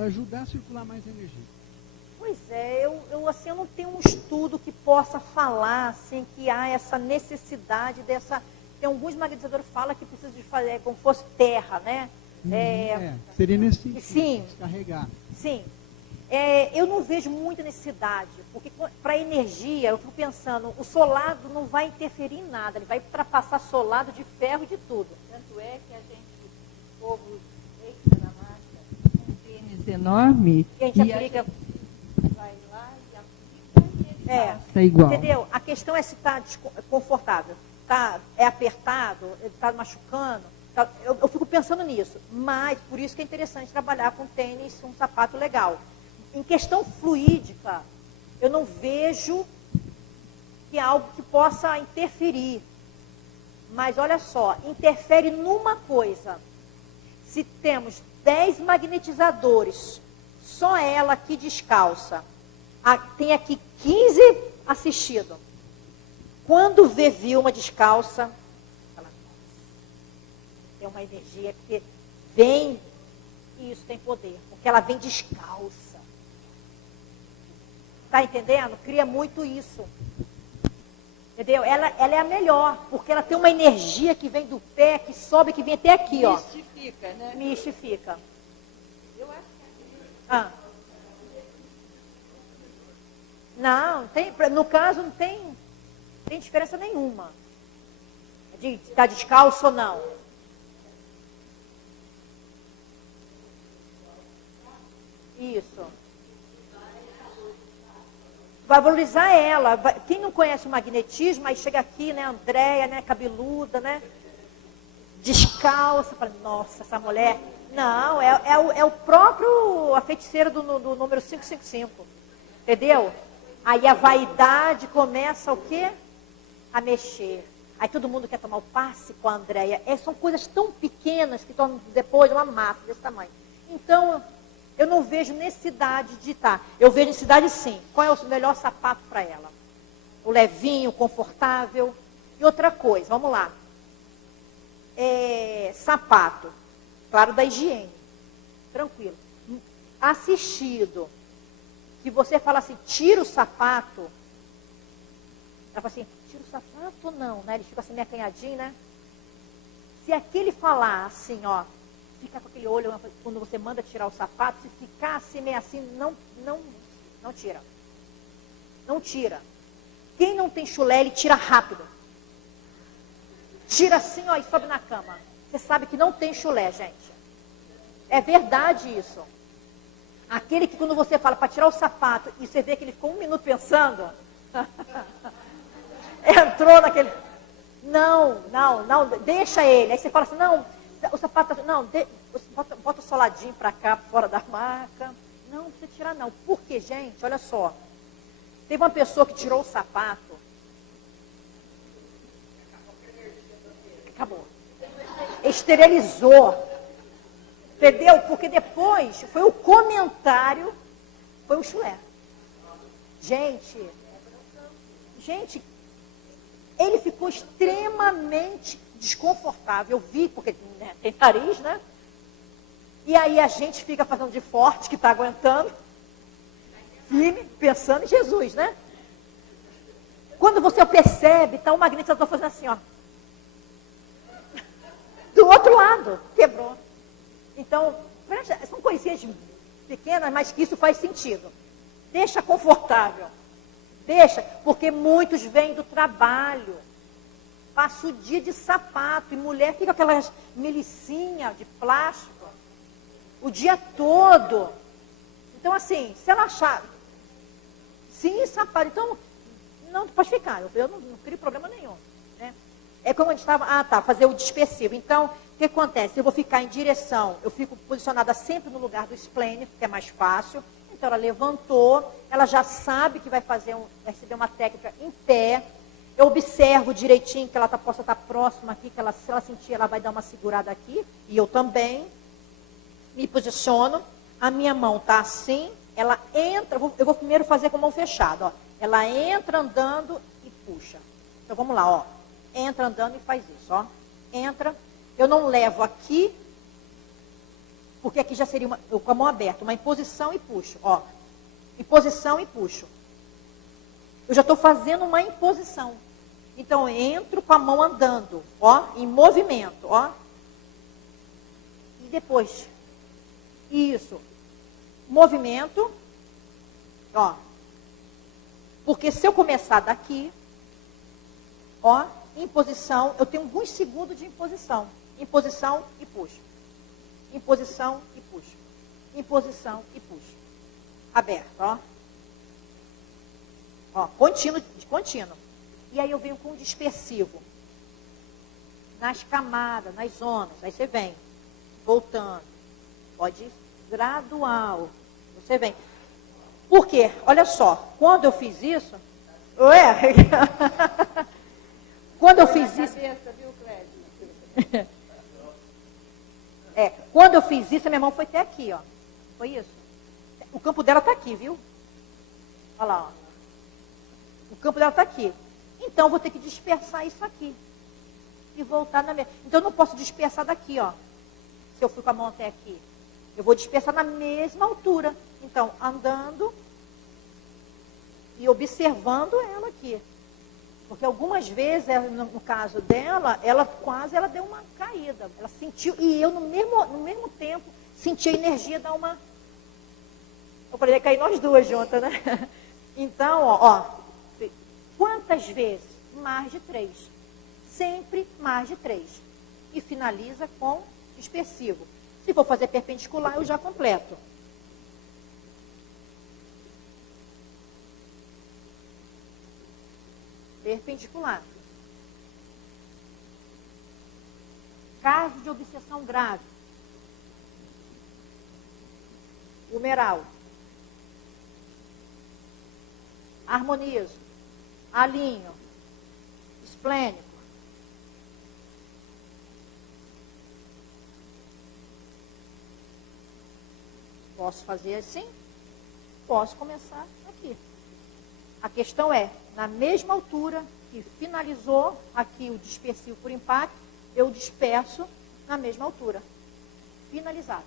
ajudar a circular mais energia. Pois é, eu não tenho um estudo que possa falar assim, que há essa necessidade dessa. Tem alguns magnetizadores que falam que precisa de fazer como fosse terra, né? Seria nesse sentido, sim, descarregar. Sim. Eu não vejo muita necessidade, porque para energia, eu fico pensando, o solado não vai interferir em nada, ele vai ultrapassar solado de ferro e de tudo. Tanto é que a gente, o povo deita na marca, um tênis enorme, e a gente aplica. Vai lá e aplica e ele passa igual. Entendeu? A questão é se está confortável, é apertado, está machucando. Eu fico pensando nisso, mas por isso que é interessante trabalhar com tênis, um sapato legal. Em questão fluídica, eu não vejo que é algo que possa interferir. Mas olha só, interfere numa coisa. Se temos 10 magnetizadores, só ela aqui descalça, tem aqui 15 assistidos. Quando vê Vilma descalça, fala, tem uma energia que vem, e isso tem poder, porque ela vem descalça. Está entendendo? Cria muito isso. Entendeu? Ela é a melhor, porque ela tem uma energia que vem do pé, que sobe, que vem até aqui, ó. Mistifica, né? Mistifica. Eu acho que Ah. Não, tem, no caso não tem diferença nenhuma. De estar descalço ou não. Isso. Vai valorizar ela. Quem não conhece o magnetismo, aí chega aqui, né, Andréia, né, cabeluda, né, descalça, fala, nossa, essa mulher. Não, é o próprio, a feiticeira do número 555. Entendeu? Aí a vaidade começa o quê? A mexer. Aí todo mundo quer tomar o passe com a Andréia. São coisas tão pequenas que tornam depois uma massa desse tamanho. Então, eu não vejo necessidade de estar. Eu vejo necessidade sim. Qual é o melhor sapato para ela? O levinho, confortável. E outra coisa, vamos lá. Sapato. Claro, da higiene. Tranquilo. Assistido. Se você fala assim, tira o sapato. Ela fala assim, tira o sapato ou não? Né? Ele fica assim meio acanhadinho, né? Se aquele falar assim, ó, fica com aquele olho, quando você manda tirar o sapato, se ficar assim, meio assim, não tira. Não tira. Quem não tem chulé, ele tira rápido. Tira assim, ó, e sobe na cama. Você sabe que não tem chulé, gente. É verdade isso. Aquele que quando você fala para tirar o sapato, e você vê que ele ficou 1 minuto pensando, entrou naquele... Não, deixa ele. Aí você fala assim, não, o sapato, não, bota o soladinho para cá, fora da maca. Não precisa tirar não. Por quê, gente? Olha só. Teve uma pessoa que tirou o sapato. Acabou. Esterilizou. Entendeu? Porque depois foi o comentário, foi o chulé. Gente, ele ficou extremamente desconfortável. Eu vi, porque né, tem nariz, né? E aí a gente fica fazendo de forte, que está aguentando, firme, pensando em Jesus, né? Quando você percebe, tá o magnetizador fazendo assim, ó. Do outro lado, quebrou. Então, são coisinhas pequenas, mas que isso faz sentido. Deixa confortável. Deixa, porque muitos vêm do trabalho. Passa o dia de sapato. E mulher fica com aquelas melicinhas de plástico o dia todo. Então, assim, se ela achar... Sim, sapato. Então, não pode ficar. Eu não crio problema nenhum. Né? É como a gente estava... fazer o dispersivo. Então, o que acontece? Eu vou ficar em direção. Eu fico posicionada sempre no lugar do esplênico, que é mais fácil. Então, ela levantou, ela já sabe que vai receber uma técnica em pé. Eu observo direitinho que ela possa estar próxima aqui, que se ela sentir, ela vai dar uma segurada aqui. E eu também me posiciono. A minha mão está assim, ela entra, eu vou primeiro fazer com a mão fechada. Ó. Ela entra andando e puxa. Então, vamos lá, ó. Entra andando e faz isso, ó. Entra. Eu não levo aqui, porque aqui já seria, eu com a mão aberta, uma imposição e puxo, ó. Imposição e puxo. Eu já estou fazendo uma imposição. Então, eu entro com a mão andando, ó, em movimento, ó. E depois, isso, movimento, ó. Porque se eu começar daqui, ó, imposição, eu tenho alguns segundos de imposição. Imposição e puxo. Imposição e puxo. Imposição e puxo. Aberto, ó. Ó, contínuo. E aí eu venho com um dispersivo. Nas camadas, nas zonas. Aí você vem. Voltando. Pode ir gradual. Você vem. Por quê? Olha só. Quando eu fiz isso... Ué? Quando eu fiz isso... Quando eu fiz isso, a minha mão foi até aqui, ó. Foi isso. O campo dela está aqui, viu? Olha lá, ó. O campo dela está aqui. Então, eu vou ter que dispersar isso aqui. E voltar na mesma. Então, eu não posso dispersar daqui, ó. Se eu fui com a mão até aqui. Eu vou dispersar na mesma altura. Então, andando e observando ela aqui. Porque algumas vezes, no caso dela, ela deu uma caída. Ela sentiu, e eu no mesmo tempo senti a energia dar uma... Eu falei, ia cair nós duas juntas, né? Então, ó, quantas vezes? Mais de 3. Sempre mais de 3. E finaliza com dispersivo. Se for fazer perpendicular, eu já completo. Perpendicular. Caso de obsessão grave. Humeral. Harmonizo. Alinho. Esplênico. Posso fazer assim? Posso começar aqui. A questão é, na mesma altura que finalizou aqui o dispersivo por impacto, eu disperso na mesma altura. Finalizado.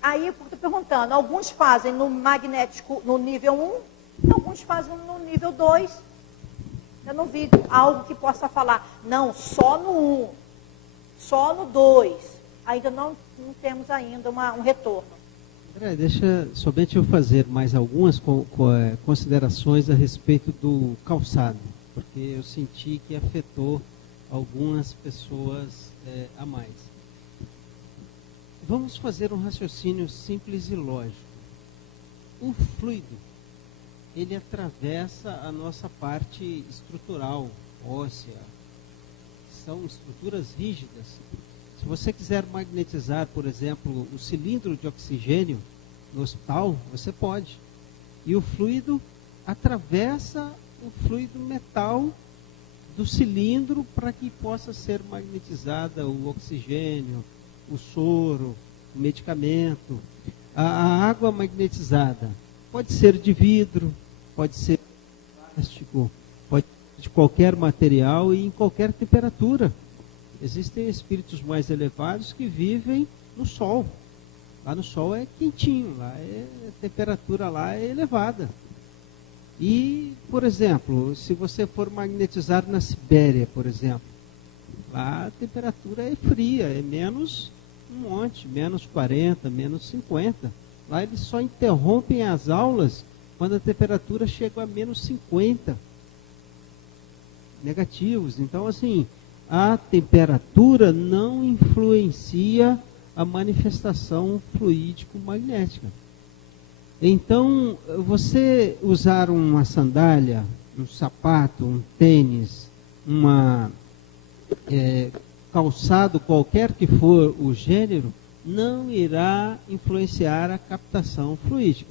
Aí eu estou perguntando, alguns fazem no magnético no nível 1, alguns fazem no nível 2. Eu não vi algo que possa falar, não, só no 1, só no 2. Ainda não temos ainda um retorno. André, deixa somente eu fazer mais algumas considerações a respeito do calçado, porque eu senti que afetou algumas pessoas a mais. Vamos fazer um raciocínio simples e lógico. O fluido, ele atravessa a nossa parte estrutural, óssea. São estruturas rígidas. Se você quiser magnetizar, por exemplo, o cilindro de oxigênio no hospital, você pode. E o fluido atravessa o fluido metal do cilindro para que possa ser magnetizada o oxigênio, o soro, o medicamento. A água magnetizada pode ser de vidro, pode ser de plástico, pode ser de qualquer material e em qualquer temperatura. Existem espíritos mais elevados que vivem no sol. Lá no sol é quentinho, lá a temperatura lá é elevada. E, por exemplo, se você for magnetizar na Sibéria, por exemplo, lá a temperatura é fria, é menos um monte, menos 40, menos 50. Lá eles só interrompem as aulas quando a temperatura chega a menos 50 negativos. Então, assim, a temperatura não influencia a manifestação fluídico-magnética. Então, você usar uma sandália, um sapato, um tênis, calçado, qualquer que for o gênero, não irá influenciar a captação fluídica.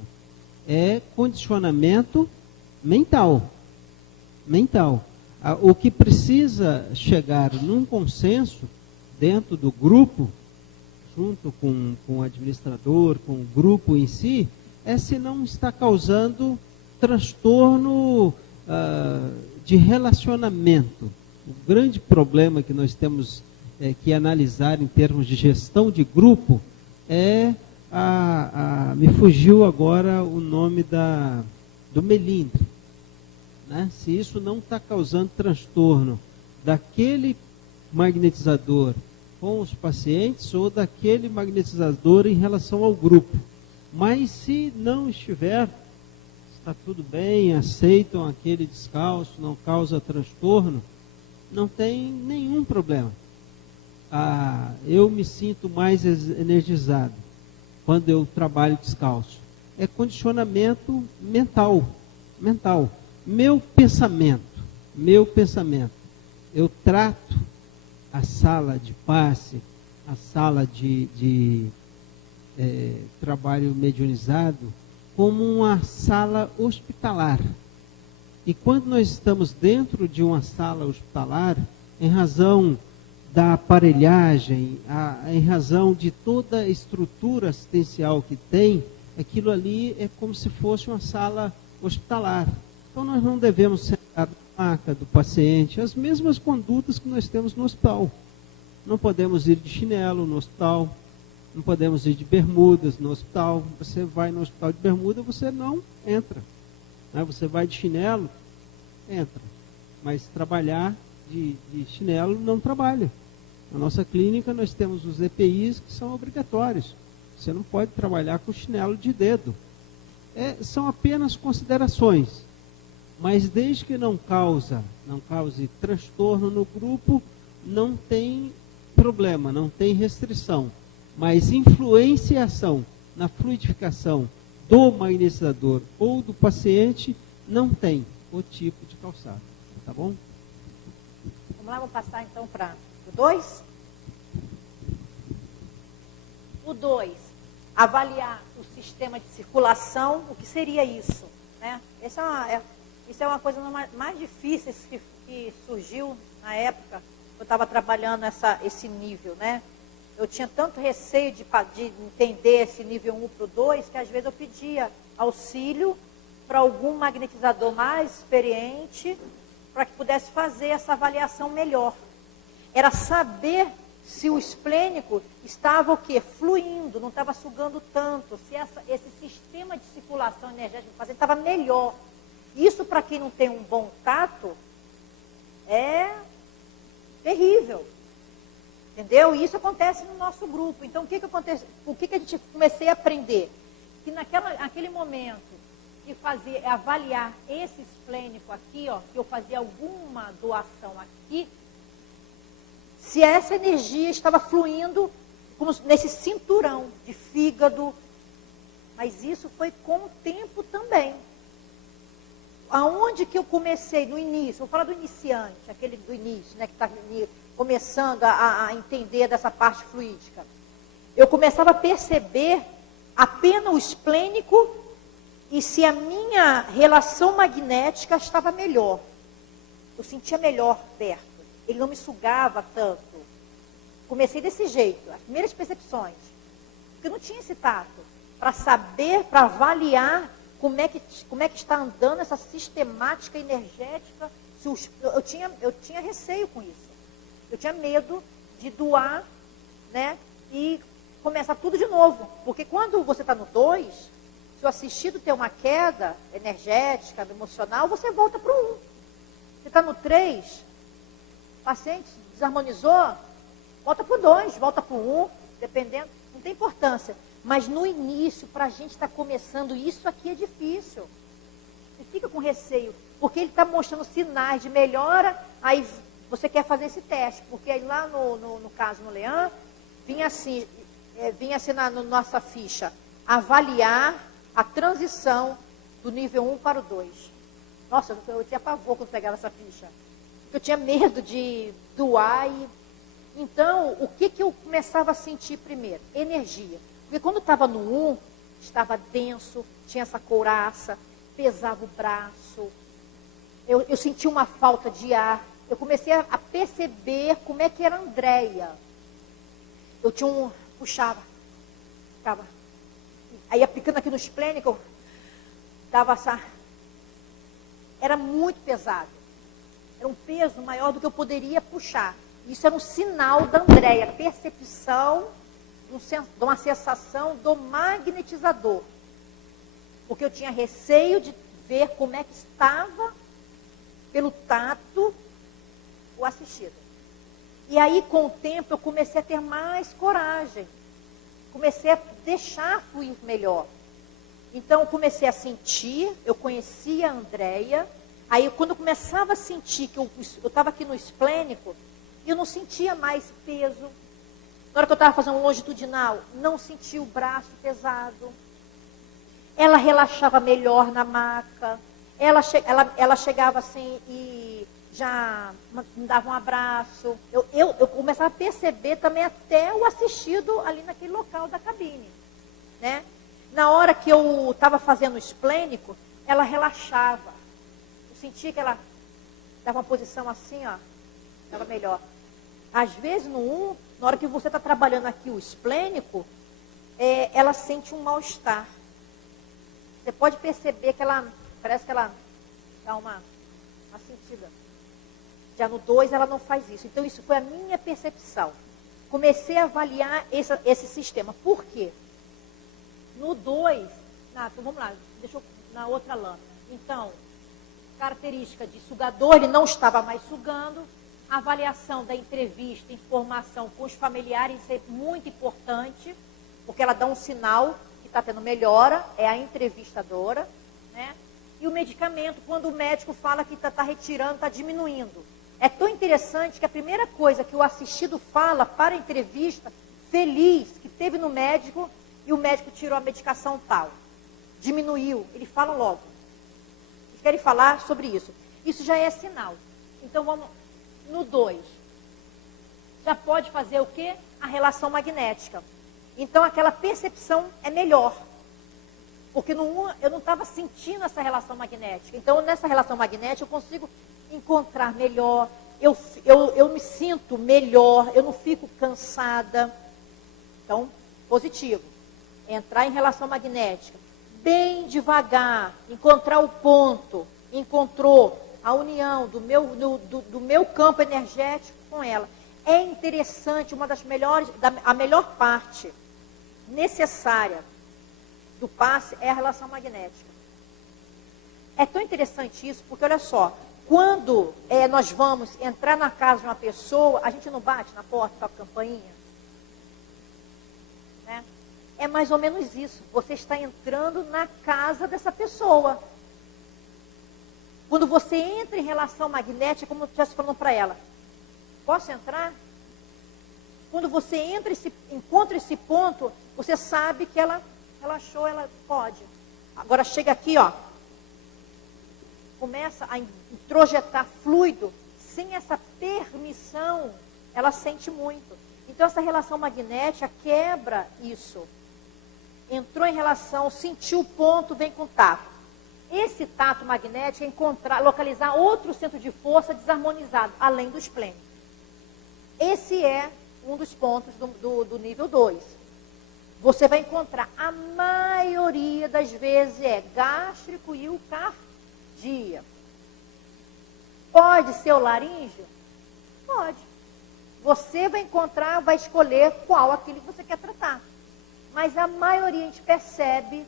É condicionamento mental. O que precisa chegar num consenso dentro do grupo, junto com o administrador, com o grupo em si, é se não está causando transtorno de relacionamento. O grande problema que nós temos que analisar em termos de gestão de grupo é me fugiu agora o nome do melindre. Né? Se isso não está causando transtorno daquele magnetizador com os pacientes ou daquele magnetizador em relação ao grupo. Mas se não estiver, está tudo bem, aceitam aquele descalço, não causa transtorno, não tem nenhum problema. Eu me sinto mais energizado quando eu trabalho descalço. É condicionamento mental. Meu pensamento. Eu trato a sala de passe, a sala de trabalho mediunizado, como uma sala hospitalar. E quando nós estamos dentro de uma sala hospitalar, em razão da aparelhagem, em razão de toda a estrutura assistencial que tem, Aquilo ali é como se fosse uma sala hospitalar. Então nós não devemos sentar na maca do paciente, as mesmas condutas que nós temos no hospital. Não podemos ir de chinelo no hospital, não podemos ir de bermudas no hospital. Você vai no hospital de bermuda, você não entra. Né? Você vai de chinelo, entra. Mas trabalhar de chinelo não trabalha. Na nossa clínica nós temos os EPIs que são obrigatórios. Você não pode trabalhar com chinelo de dedo. São apenas considerações. Mas desde que não cause transtorno no grupo, não tem problema, não tem restrição. Mas influenciação na fluidificação do magnetizador ou do paciente, não tem o tipo de calçado. Tá bom? Vamos lá, vou passar então para o 2. O 2, avaliar o sistema de circulação, o que seria isso? Né? Isso é uma coisa mais difícil que surgiu na época que eu estava trabalhando esse nível. Né? Eu tinha tanto receio de entender esse nível 1 para o 2, que às vezes eu pedia auxílio para algum magnetizador mais experiente, para que pudesse fazer essa avaliação melhor. Era saber se o esplênico estava o quê? Fluindo, não estava sugando tanto, se esse sistema de circulação energética do paciente estava melhor. Isso, para quem não tem um bom tato, é terrível. Entendeu? E isso acontece no nosso grupo. Então, o que acontece? O que a gente comecei a aprender? Que naquele momento de avaliar esse esplênico aqui, ó, que eu fazia alguma doação aqui, se essa energia estava fluindo como nesse cinturão de fígado. Mas isso foi com o tempo também. Aonde que eu comecei no início? Vou falar do iniciante, aquele do início, né, que está começando a entender dessa parte fluídica. Eu começava a perceber apenas o esplênico e se a minha relação magnética estava melhor. Eu sentia melhor perto. Ele não me sugava tanto. Comecei desse jeito, as primeiras percepções. Porque eu não tinha esse tato para saber, para avaliar como é que está andando essa sistemática energética. Eu tinha receio com isso. Eu tinha medo de doar, né, e começar tudo de novo. Porque quando você está no 2, se o assistido tem uma queda energética, emocional, você volta para o 1. Você está no 3, o paciente desarmonizou, volta para o 2, volta para o 1, dependendo, não tem importância. Mas no início, para a gente estar começando, isso aqui é difícil. Você fica com receio, porque ele está mostrando sinais de melhora, aí você quer fazer esse teste. Porque aí lá no caso no Leão, vinha assim na nossa ficha, avaliar a transição do nível 1 para o 2. Nossa, eu tinha pavor quando pegava essa ficha. Eu tinha medo de doar. Então, o que eu começava a sentir primeiro? Energia. Porque quando estava no 1, estava denso, tinha essa couraça, pesava o braço. Eu sentia uma falta de ar. Eu comecei a perceber como é que era a Andréia. Eu tinha puxava, ficava. Aí aplicando aqui no esplênico, dava essa. Era muito pesado. Era um peso maior do que eu poderia puxar. Isso era um sinal da Andréia, percepção de uma sensação do magnetizador. Porque eu tinha receio de ver como é que estava, pelo tato, o assistido. E aí, com o tempo, eu comecei a ter mais coragem. Comecei a deixar fluir melhor. Então, eu comecei a sentir, eu conhecia a Andréia. Aí, quando eu começava a sentir que eu estava aqui no esplênico, eu não sentia mais peso. Na hora que eu estava fazendo um longitudinal, não sentia o braço pesado. Ela relaxava melhor na maca. Ela chegava assim e já me dava um abraço. Eu começava a perceber também até o assistido ali naquele local da cabine. Né? Na hora que eu estava fazendo o esplênico, ela relaxava. Eu sentia que ela dava uma posição assim, ó, estava melhor. Às vezes no 1, na hora que você está trabalhando aqui o esplênico, ela sente um mal-estar. Você pode perceber que ela, parece que ela dá uma sentida. Já no 2 ela não faz isso. Então isso foi a minha percepção. Comecei a avaliar esse sistema. Por quê? No 2, então vamos lá, deixa eu na outra lâmina. Então, característica de sugador, ele não estava mais sugando. Avaliação da entrevista, informação com os familiares, isso é muito importante, porque ela dá um sinal que está tendo melhora, é a entrevistadora, né? E o medicamento, quando o médico fala que está retirando, está diminuindo. É tão interessante que a primeira coisa que o assistido fala para a entrevista, feliz, que teve no médico, e o médico tirou a medicação tal. Diminuiu, eles falam logo. Eles querem falar sobre isso. Isso já é sinal. Então vamos no 2. Já pode fazer o quê? A relação magnética. Então aquela percepção é melhor. Porque no 1 eu não estava sentindo essa relação magnética. Então nessa relação magnética eu consigo encontrar melhor, eu me sinto melhor, eu não fico cansada. Então, positivo. Entrar em relação magnética. Bem devagar, encontrar o ponto. Encontrou a união do meu campo energético com ela. É interessante, uma das melhores, a melhor parte necessária do passe é a relação magnética. É tão interessante isso, porque olha só, quando nós vamos entrar na casa de uma pessoa, a gente não bate na porta com a campainha? Né? É mais ou menos isso. Você está entrando na casa dessa pessoa. Quando você entra em relação magnética, como eu estivesse falando para ela, posso entrar? Quando você encontra esse ponto, você sabe que ela relaxou, ela pode. Agora chega aqui, ó. Começa a introjetar fluido, sem essa permissão, ela sente muito. Então essa relação magnética quebra isso. Entrou em relação, sentiu o ponto, vem com tato. Esse tato magnético é localizar outro centro de força desarmonizado, além do esplênico. Esse é um dos pontos do nível 2. Você vai encontrar, a maioria das vezes é gástrico e o cardíaco. Pode ser o laríngeo? Pode. Você vai encontrar, vai escolher qual aquele que você quer tratar. Mas a maioria a gente percebe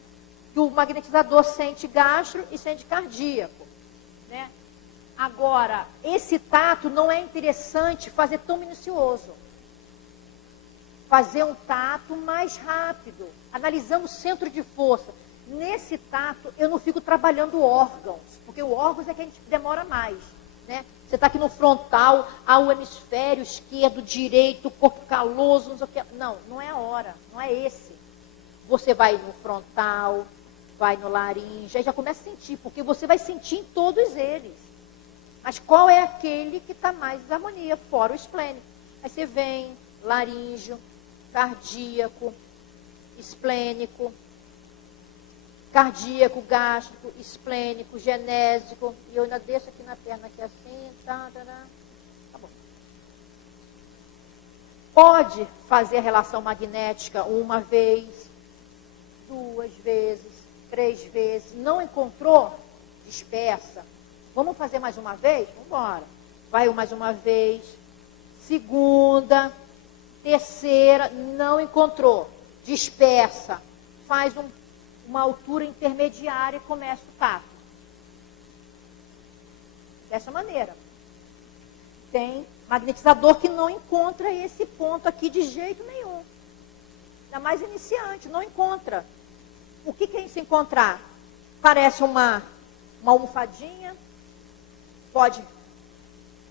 que o magnetizador sente gastro e sente cardíaco. Né? Agora, esse tato não é interessante fazer tão minucioso. Fazer um tato mais rápido, analisando o centro de força. Nesse tato, eu não fico trabalhando órgãos, porque o órgãos é que a gente demora mais. Né? Você está aqui no frontal, há o hemisfério esquerdo, direito, corpo caloso, não sei o que. Não, não é a hora, não é esse. Você vai no frontal, vai no laringe, aí já começa a sentir, porque você vai sentir em todos eles. Mas qual é aquele que está mais em harmonia, fora o esplênico? Aí você vem, laríngeo, cardíaco, esplênico, cardíaco, gástrico, esplênico, genésico, e eu ainda deixo aqui na perna aqui assim, tá bom. Pode fazer a relação magnética uma vez, 2 vezes, 3 vezes, não encontrou? Dispersa. Vamos fazer mais uma vez? Vamos embora. Vai mais uma vez, segunda, terceira, não encontrou. Dispersa. Faz uma altura intermediária e começa o tato. Dessa maneira. Tem magnetizador que não encontra esse ponto aqui de jeito nenhum. Ainda mais iniciante, não encontra. O que é isso encontrar? Parece uma almofadinha, pode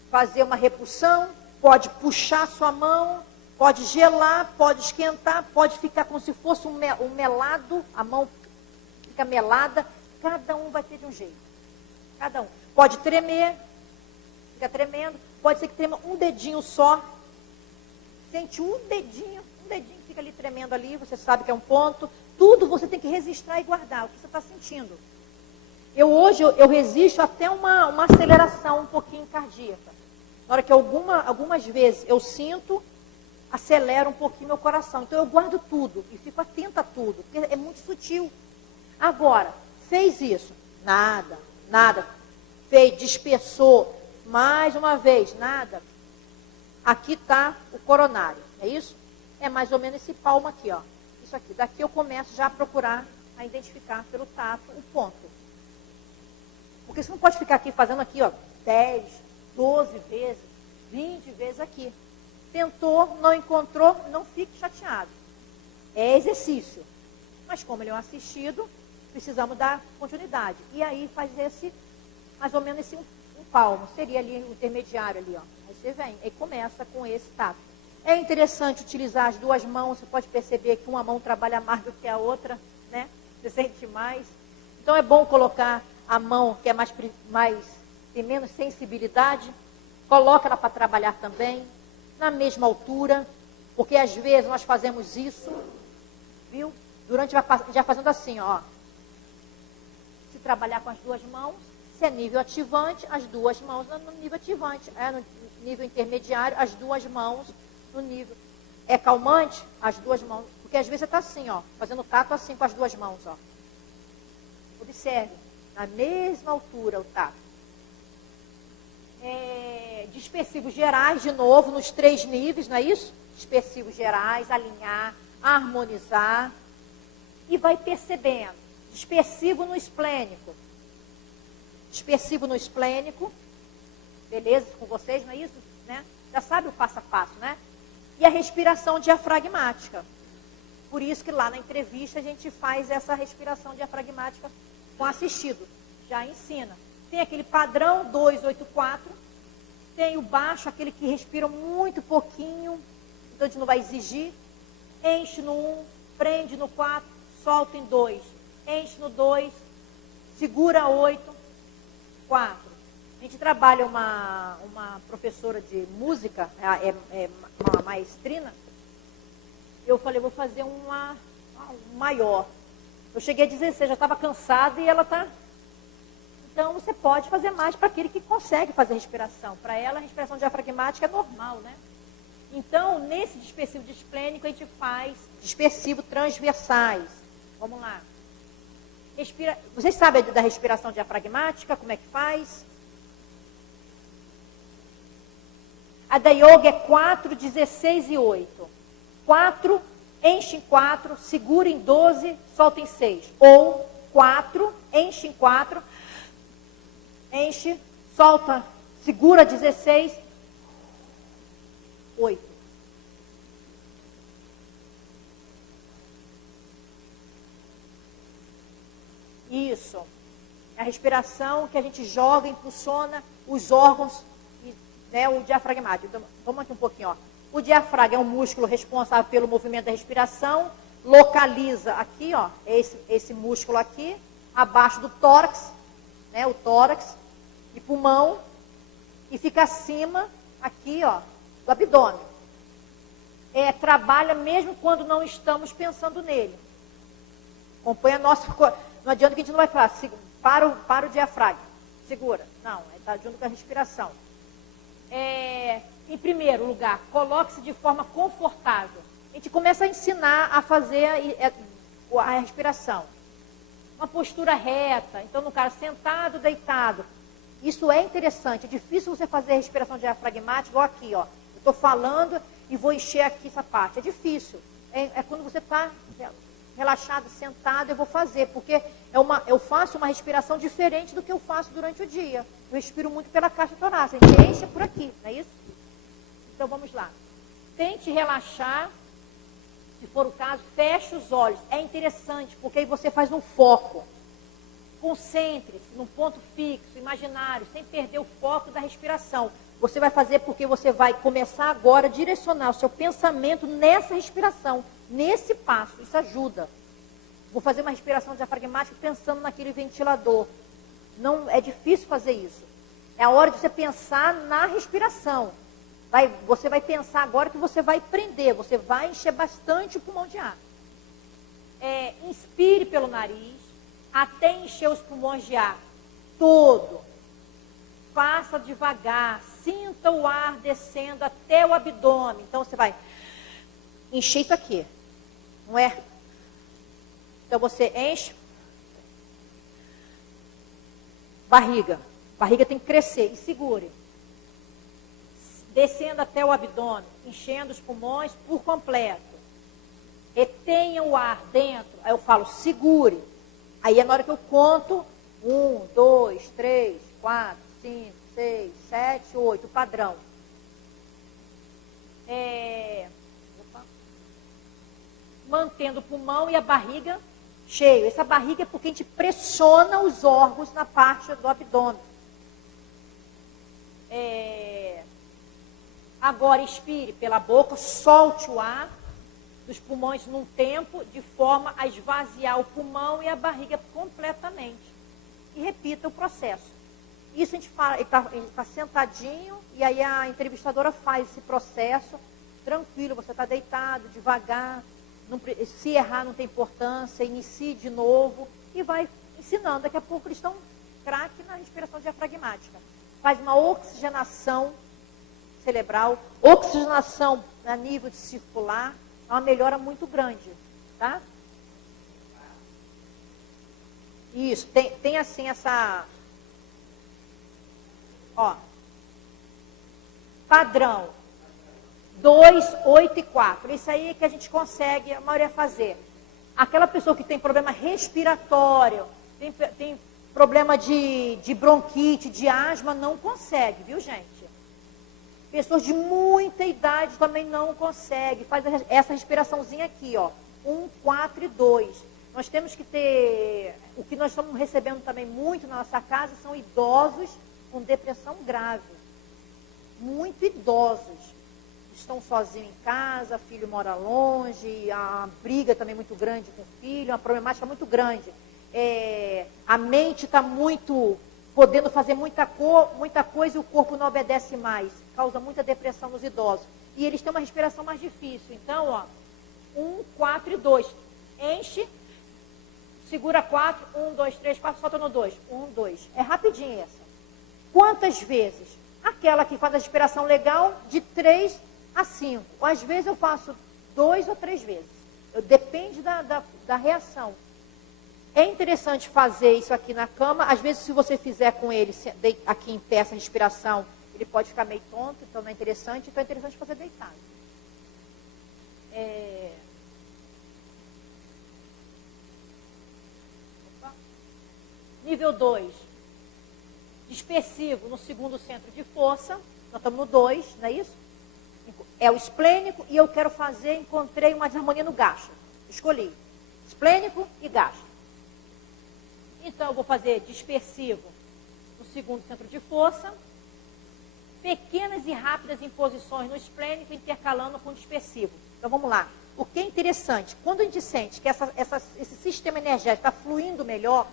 fazer uma repulsão, pode puxar sua mão, pode gelar, pode esquentar, pode ficar como se fosse um melado, a mão fica melada, cada um vai ter de um jeito. Cada um. Pode tremer, fica tremendo, pode ser que trema um dedinho só, sente um dedinho fica ali tremendo ali, você sabe que é um ponto. Tudo você tem que registrar e guardar, o que você está sentindo. Hoje eu resisto até uma aceleração um pouquinho cardíaca. Na hora que algumas vezes eu sinto, acelera um pouquinho meu coração. Então eu guardo tudo e fico atenta a tudo, porque é muito sutil. Agora, Fez isso. Nada, nada. Fez, dispersou. Mais uma vez, nada. Aqui está o coronário, é isso? É mais ou menos esse palmo aqui, ó. Isso aqui. Daqui eu começo já a procurar, a identificar pelo tato o ponto. Porque você não pode ficar aqui fazendo aqui, ó, 10, 12 vezes, 20 vezes aqui. Tentou, não encontrou, não fique chateado. É exercício. Mas como ele é um assistido, precisamos dar continuidade. E aí faz esse, mais ou menos esse um palmo. Seria ali o intermediário ali, ó. Aí você vem, aí começa com esse tato. É interessante utilizar as duas mãos. Você pode perceber que uma mão trabalha mais do que a outra, né? Você sente mais. Então é bom colocar a mão que é mais tem menos sensibilidade. Coloca ela para trabalhar também, na mesma altura. Porque às vezes nós fazemos isso, viu? Durante já fazendo assim, ó. Se trabalhar com as duas mãos, se é nível ativante, as duas mãos no nível ativante. É no nível intermediário, as duas mãos no nível. É calmante, as duas mãos. Porque às vezes você está assim, ó, fazendo tato assim com as duas mãos, ó. Observe, na mesma altura o tato. Dispersivos gerais, de novo, nos 3 níveis, não é isso? Dispersivos gerais, alinhar, harmonizar. E vai percebendo. Dispersivo no esplênico. Dispersivo no esplênico. Beleza com vocês, não é isso? Né? Já sabe o passo a passo, né? E a respiração diafragmática. Por isso que lá na entrevista a gente faz essa respiração diafragmática com assistido. Já ensina. Tem aquele padrão 284. Tem o baixo, aquele que respira muito pouquinho. Então a gente não vai exigir. Enche no 1, prende no 4, solta em 2. Enche no 2, segura 8, 4. A gente trabalha uma professora de música, uma maestrina. Eu falei, vou fazer um maior. Eu cheguei a 16, já estava cansada e ela está... Então, você pode fazer mais para aquele que consegue fazer respiração. Para ela, a respiração diafragmática é normal, né? Então, nesse dispersivo displênico, a gente faz dispersivo transversais. Vamos lá. Vocês sabem da respiração diafragmática? Como é que faz? A da yoga é 4, 16 e 8. 4, enche em 4, segura em 12, solta em 6. Ou 4, enche em 4, enche, solta, segura 16, 8. Isso. É a respiração que a gente joga, impulsiona os órgãos, né, o diafragmático. Então, vamos aqui um pouquinho, ó. O diafragma é um músculo responsável pelo movimento da respiração, localiza aqui, ó, esse músculo aqui, abaixo do tórax, né, o tórax e pulmão, e fica acima, aqui, ó, do abdômen. Trabalha mesmo quando não estamos pensando nele. Acompanha a nossa... Não adianta que a gente não vai falar, para o diafragma, segura. Não, está junto com a respiração. Em primeiro lugar, coloque-se de forma confortável. A gente começa a ensinar a fazer a respiração. Uma postura reta, então no caso, sentado, deitado. Isso é interessante, é difícil você fazer a respiração diafragmática, igual aqui, ó. Eu estou falando e vou encher aqui essa parte. É difícil. É quando você está relaxado, sentado, eu vou fazer, porque eu faço uma respiração diferente do que eu faço durante o dia. Eu respiro muito pela caixa torácica, a gente enche por aqui, não é isso? Então vamos lá. Tente relaxar, se for o caso, feche os olhos. É interessante, porque aí você faz um foco. Concentre-se num ponto fixo, imaginário, sem perder o foco da respiração. Você vai fazer porque você vai começar agora a direcionar o seu pensamento nessa respiração, nesse passo. Isso ajuda. Vou fazer uma respiração diafragmática pensando naquele ventilador. Não é difícil fazer isso. É a hora de você pensar na respiração. Você vai pensar agora que você vai prender, você vai encher bastante o pulmão de ar. Inspire pelo nariz, até encher os pulmões de ar todo. Faça devagar, sinta o ar descendo até o abdômen. Então você vai encher isso aqui, não é? Então você enche, Barriga. Barriga tem que crescer. E segure. Descendo até o abdômen, enchendo os pulmões por completo. Retenha o ar dentro. Aí eu falo, segure. Aí é na hora que eu conto, 1, 2, 3, 4, 5, 6, 7, 8, o padrão. Mantendo o pulmão e a barriga cheio. Essa barriga é porque a gente pressiona os órgãos na parte do abdômen. Agora expire pela boca, solte o ar dos pulmões num tempo, de forma a esvaziar o pulmão e a barriga completamente. E repita o processo. Isso a gente fala, ele está sentadinho, e aí a entrevistadora faz esse processo, tranquilo, você está deitado, devagar, se errar não tem importância, inicie de novo, e vai ensinando. Daqui a pouco eles estão craque na respiração diafragmática. Faz uma oxigenação cerebral, oxigenação a nível de circular, é uma melhora muito grande, tá? Isso, tem assim essa... Ó, padrão, 2, 8 e 4. Isso aí é que a gente consegue, a maioria, fazer. Aquela pessoa que tem problema respiratório, tem problema de bronquite, de asma, não consegue, viu, gente? Pessoas de muita idade também não conseguem. Faz essa respiraçãozinha aqui, ó. 1, 4 e 2. Nós temos que ter... O que nós estamos recebendo também muito na nossa casa são idosos com depressão grave. Muito idosos. Estão sozinhos em casa, filho mora longe, a briga também muito grande com o filho, uma problemática muito grande. A mente está muito... podendo fazer muita coisa e o corpo não obedece mais. Causa muita depressão nos idosos. E eles têm uma respiração mais difícil. Então, ó, 1, 4 e 2. Enche, segura 4, 1, 2, 3, 4, solta no 2. 1, 2. É rapidinho essa. Quantas vezes? Aquela que faz a respiração legal, de 3 a 5. Às vezes eu faço 2 ou 3 vezes. Depende da reação. É interessante fazer isso aqui na cama. Às vezes, se você fizer com ele aqui em pé, essa respiração, ele pode ficar meio tonto, então não é interessante. Então é interessante fazer deitado. Nível 2. Dispersivo no segundo centro de força. Nós estamos no 2, não é isso? É o esplênico e eu quero fazer, encontrei uma desarmonia no gasto. Escolhi esplênico e gasto. Então, eu vou fazer dispersivo no segundo centro de força, pequenas e rápidas imposições no esplênico, intercalando com o dispersivo. Então, vamos lá. O que é interessante, quando a gente sente que esse sistema energético está fluindo melhor,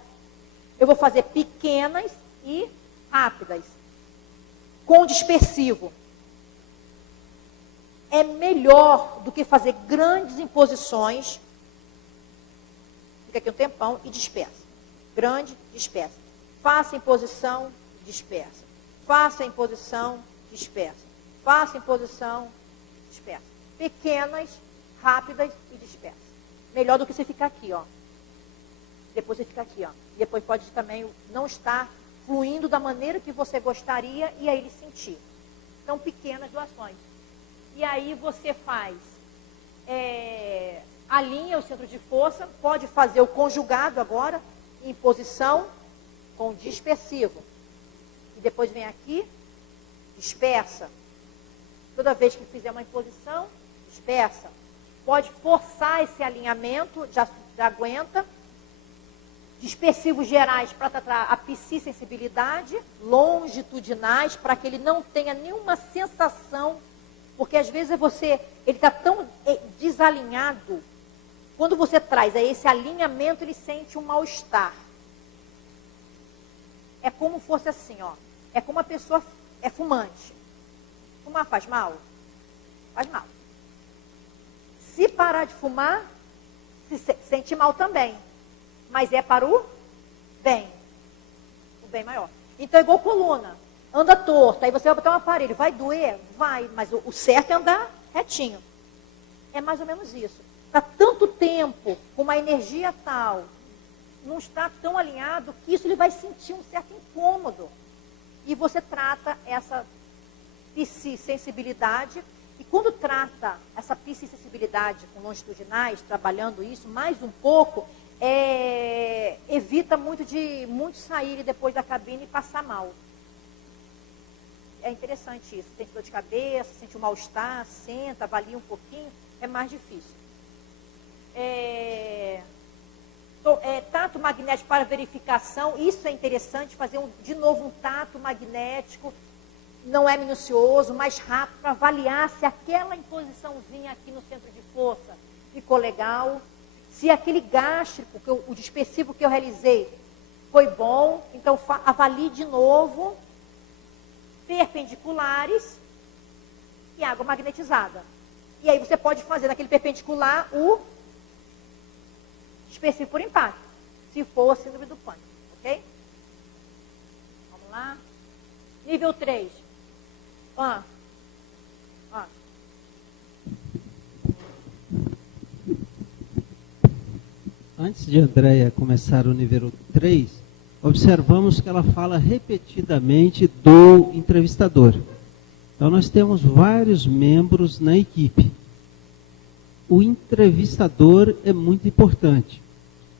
eu vou fazer pequenas e rápidas, com dispersivo. É melhor do que fazer grandes imposições, fica aqui um tempão e dispersa. Grande, dispersa. Faça em posição, dispersa. Faça em posição, dispersa. Faça em posição, dispersa. Pequenas, rápidas e dispersa. Melhor do que você ficar aqui, ó. Depois você fica aqui, ó. E depois pode também não estar fluindo da maneira que você gostaria e aí ele sentir. Então, pequenas doações. E aí você faz, alinha o centro de força, pode fazer o conjugado agora, em posição com dispersivo. E depois vem aqui, dispersa. Toda vez que fizer uma imposição, dispersa. Pode forçar esse alinhamento, já aguenta. Dispersivos gerais para tratar a psisensibilidade, longitudinais, para que ele não tenha nenhuma sensação, porque às vezes ele está tão desalinhado. Quando você traz esse alinhamento, ele sente um mal-estar. É como fosse assim, ó. É como a pessoa é fumante. Fumar faz mal? Faz mal. Se parar de fumar, se sente mal também. Mas é para o bem. O bem maior. Então é igual coluna. Anda torta. Aí você vai botar um aparelho. Vai doer? Vai. Mas o certo é andar retinho. É mais ou menos isso. Está tanto tempo com uma energia tal, não está tão alinhado que isso ele vai sentir um certo incômodo. E você trata essa psisensibilidade, e quando trata essa psisensibilidade com longitudinais, trabalhando isso mais um pouco, evita muito sair depois da cabine e passar mal. É interessante isso. Sente dor de cabeça, sente um mal-estar, senta, avalia um pouquinho, é mais difícil. Tato magnético para verificação, isso é interessante, fazer de novo um tato magnético, não é minucioso, mais rápido, para avaliar se aquela imposiçãozinha aqui no centro de força ficou legal, se aquele gástrico, o dispersivo que eu realizei foi bom, então avalie de novo, perpendiculares e água magnetizada. E aí você pode fazer naquele perpendicular o dispersivo por impacto, se for a síndrome do pânico, ok? Vamos lá. Nível 3. Antes de Andréia começar o nível 3, observamos que ela fala repetidamente do entrevistador. Então, nós temos vários membros na equipe. O entrevistador é muito importante,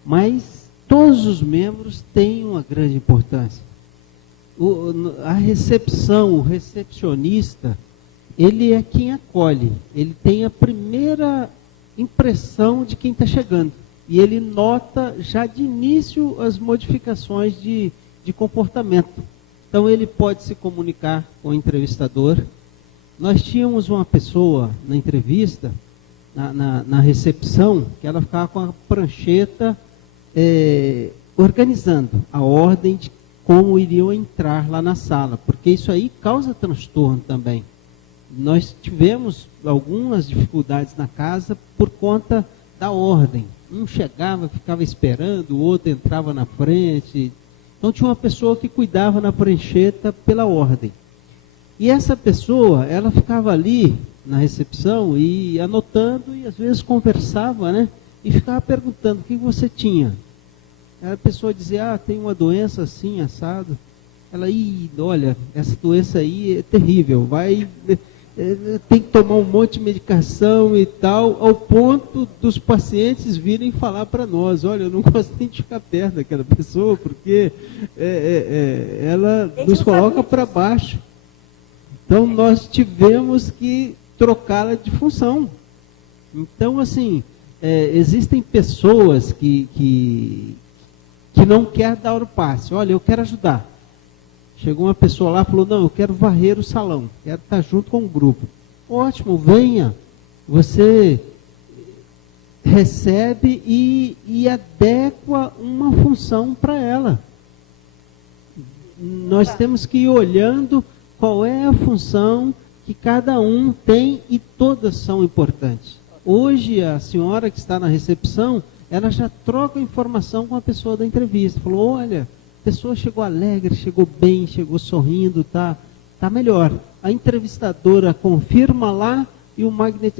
mas todos os membros têm uma grande importância. A recepção, o recepcionista, ele é quem acolhe, ele tem a primeira impressão de quem está chegando. E ele nota já de início as modificações de comportamento. Então ele pode se comunicar com o entrevistador. Nós tínhamos uma pessoa na entrevista, na recepção, que ela ficava com a prancheta organizando a ordem de como iriam entrar lá na sala, porque isso aí causa transtorno também. Nós tivemos algumas dificuldades na casa por conta da ordem. Um chegava, ficava esperando, o outro entrava na frente. Então tinha uma pessoa que cuidava na prancheta pela ordem. E essa pessoa, ela ficava ali na recepção e anotando e às vezes conversava, né? E ficava perguntando o que você tinha. A pessoa dizia, tem uma doença assim, assado. Ela, olha, essa doença aí é terrível, tem que tomar um monte de medicação e tal, ao ponto dos pacientes virem falar para nós, olha, eu não gosto nem de ficar perto daquela pessoa, porque ela nos coloca para baixo. Então, nós tivemos que trocá-la de função. Então, assim, existem pessoas que não querem dar o passe. Olha, eu quero ajudar. Chegou uma pessoa lá e falou, não, eu quero varrer o salão, quero estar junto com o grupo. Ótimo, venha. Você recebe e adequa uma função para ela. Nós temos que ir olhando qual é a função que cada um tem e todas são importantes. Hoje, a senhora que está na recepção, ela já troca informação com a pessoa da entrevista. Falou, olha, a pessoa chegou alegre, chegou bem, chegou sorrindo, tá melhor. A entrevistadora confirma lá, e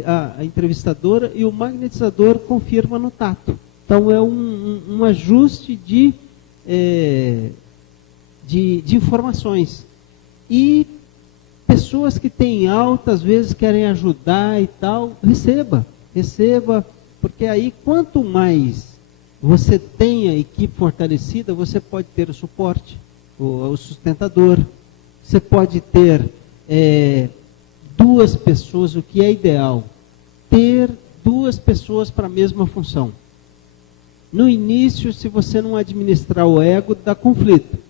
a entrevistadora e o magnetizador confirma no tato. Então, é um ajuste de informações. E pessoas que têm alta, às vezes querem ajudar e tal, receba, porque aí quanto mais você tem a equipe fortalecida, você pode ter o suporte, o sustentador, você pode ter 2 pessoas, o que é ideal, ter 2 pessoas para a mesma função. No início, se você não administrar o ego, dá conflito.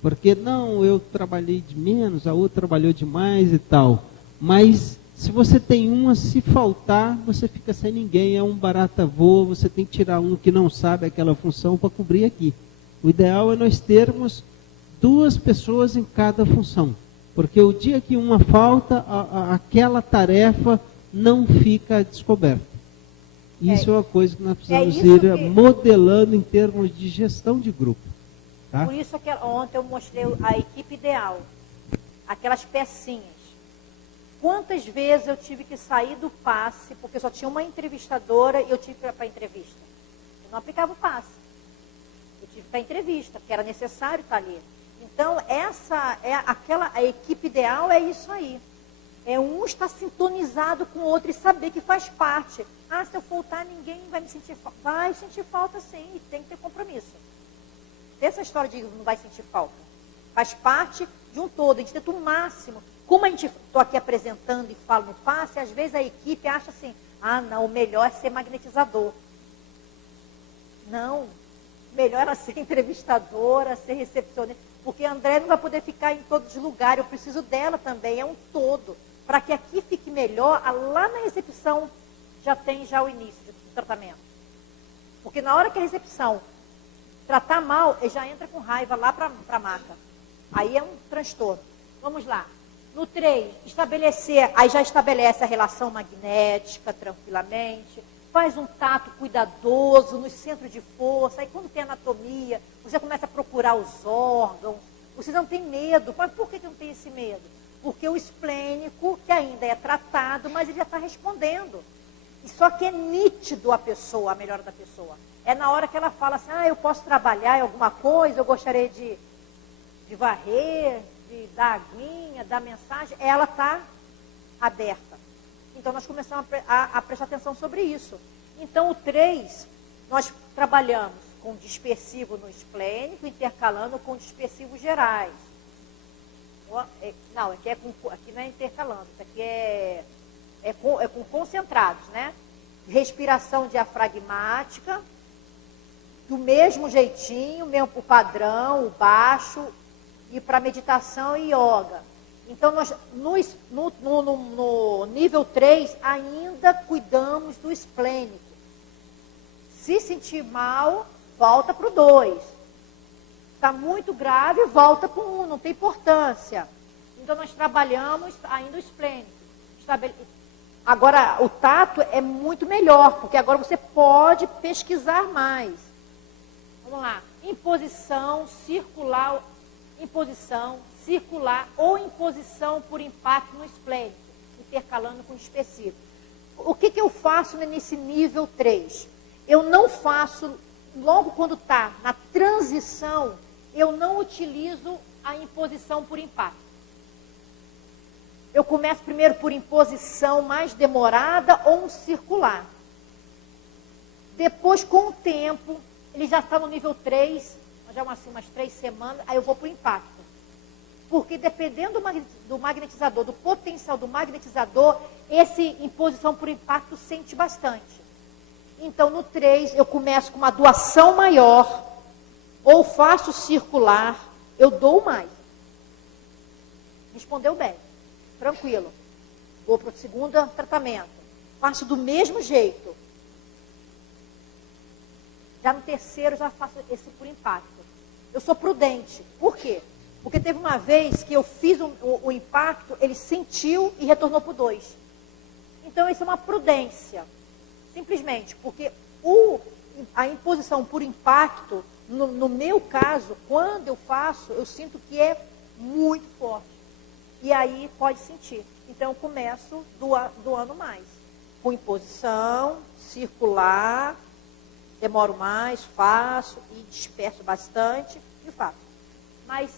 Porque, não, eu trabalhei de menos, a outra trabalhou demais e tal. Mas, se você tem uma, se faltar, você fica sem ninguém, é um barata voa, você tem que tirar um que não sabe aquela função para cobrir aqui. O ideal é nós termos 2 pessoas em cada função. Porque o dia que uma falta, aquela tarefa não fica descoberta. Isso é uma coisa que nós precisamos ir modelando em termos de gestão de grupo. Tá? Por isso que ontem eu mostrei a equipe ideal, aquelas pecinhas. Quantas vezes eu tive que sair do passe, porque só tinha uma entrevistadora e eu tive que ir para a entrevista. Eu não aplicava o passe. tive para entrevista, porque era necessário estar ali. Então, a equipe ideal é isso aí. É um estar sintonizado com o outro e saber que faz parte. Ah, se eu faltar, ninguém vai me sentir falta. Vai sentir falta, sim, e tem que ter compromisso. Essa história de não vai sentir falta. Faz parte de um todo, a gente tenta o máximo. Como a gente estou aqui apresentando e falo no passe, às vezes a equipe acha assim, ah, não, o melhor é ser magnetizador. Não, melhor é ser entrevistadora, ser recepcionista, porque a André não vai poder ficar em todos os lugares, eu preciso dela também, é um todo. Para que aqui fique melhor, lá na recepção já tem o início do tratamento. Porque na hora que a recepção tratar mal, ele já entra com raiva lá para a maca. Aí é um transtorno. Vamos lá. No 3, aí já estabelece a relação magnética tranquilamente, faz um tato cuidadoso nos centros de força, aí quando tem anatomia, você começa a procurar os órgãos, você não tem medo. Mas por que não tem esse medo? Porque o esplênico, que ainda é tratado, mas ele já está respondendo. E só que é nítido a melhora da pessoa. É na hora que ela fala assim, eu posso trabalhar em alguma coisa, eu gostaria de varrer, de dar aguinha, dar mensagem, ela está aberta. Então, nós começamos a prestar atenção sobre isso. Então, o 3, nós trabalhamos com dispersivo no esplênico, intercalando com dispersivos gerais. Não, aqui não é intercalando, isso aqui é com concentrados, né? Respiração diafragmática, do mesmo jeitinho, mesmo o padrão, o baixo, e para meditação e yoga. Então, nós, no nível 3, ainda cuidamos do esplênico. Se sentir mal, volta para o 2. Está muito grave, volta para o 1, não tem importância. Então, nós trabalhamos ainda o esplênico. Agora, o tato é muito melhor, porque agora você pode pesquisar mais. Vamos lá. Imposição circular ou imposição por impacto no esplênico, intercalando com o específico. O que eu faço nesse nível 3? Eu não faço, logo quando está na transição, eu não utilizo a imposição por impacto. Eu começo primeiro por imposição mais demorada ou um circular. Depois, com o tempo, ele já está no nível 3, já umas 3 semanas, aí eu vou para o impacto. Porque dependendo do magnetizador, do potencial do magnetizador, esse imposição por impacto sente bastante. Então, no 3, eu começo com uma doação maior, ou faço circular, eu dou mais. Respondeu bem, tranquilo. Vou para o segundo tratamento. Faço do mesmo jeito. Já no terceiro, já faço esse por impacto. Eu sou prudente. Por quê? Porque teve uma vez que eu fiz o impacto, ele sentiu e retornou para o 2. Então, isso é uma prudência. Simplesmente, porque a imposição por impacto, no meu caso, quando eu faço, eu sinto que é muito forte. E aí pode sentir. Então, eu começo doando mais. Com imposição, circular, demoro mais, faço e disperso bastante e faço. Mas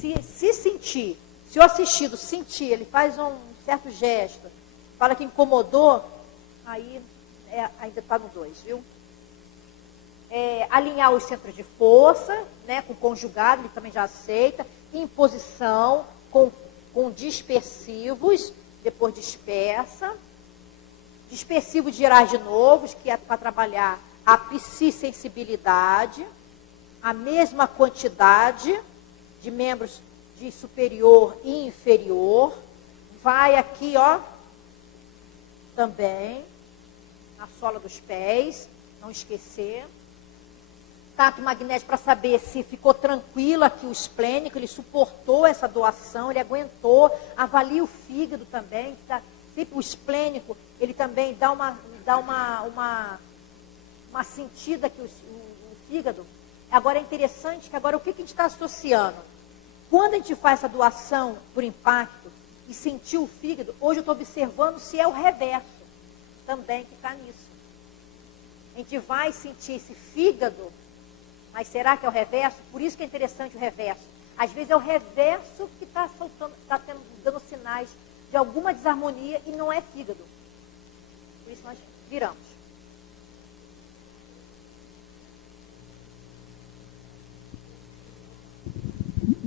se sentir, se o assistido sentir, ele faz um certo gesto, fala que incomodou, aí ainda está no 2, viu? Alinhar os centros de força, né, com conjugado, ele também já aceita. Imposição com dispersivos, depois dispersa. Dispersivo de gerais de novos, que é para trabalhar a psisensibilidade, a mesma quantidade de membros de superior e inferior. Vai aqui, ó, também, na sola dos pés, não esquecer. Tato magnético para saber se ficou tranquilo aqui o esplênico, ele suportou essa doação, ele aguentou. Avalia o fígado também, tá? O esplênico, ele também dá uma sentida aqui o fígado. Agora é interessante que agora o que a gente está associando? Quando a gente faz essa doação por impacto e sentir o fígado, hoje eu estou observando se é o reverso também que está nisso. A gente vai sentir esse fígado Mas será que é o reverso? Por isso que é interessante o reverso. Às vezes é o reverso que está soltando, dando sinais de alguma desarmonia e não é fígado. Por isso nós viramos.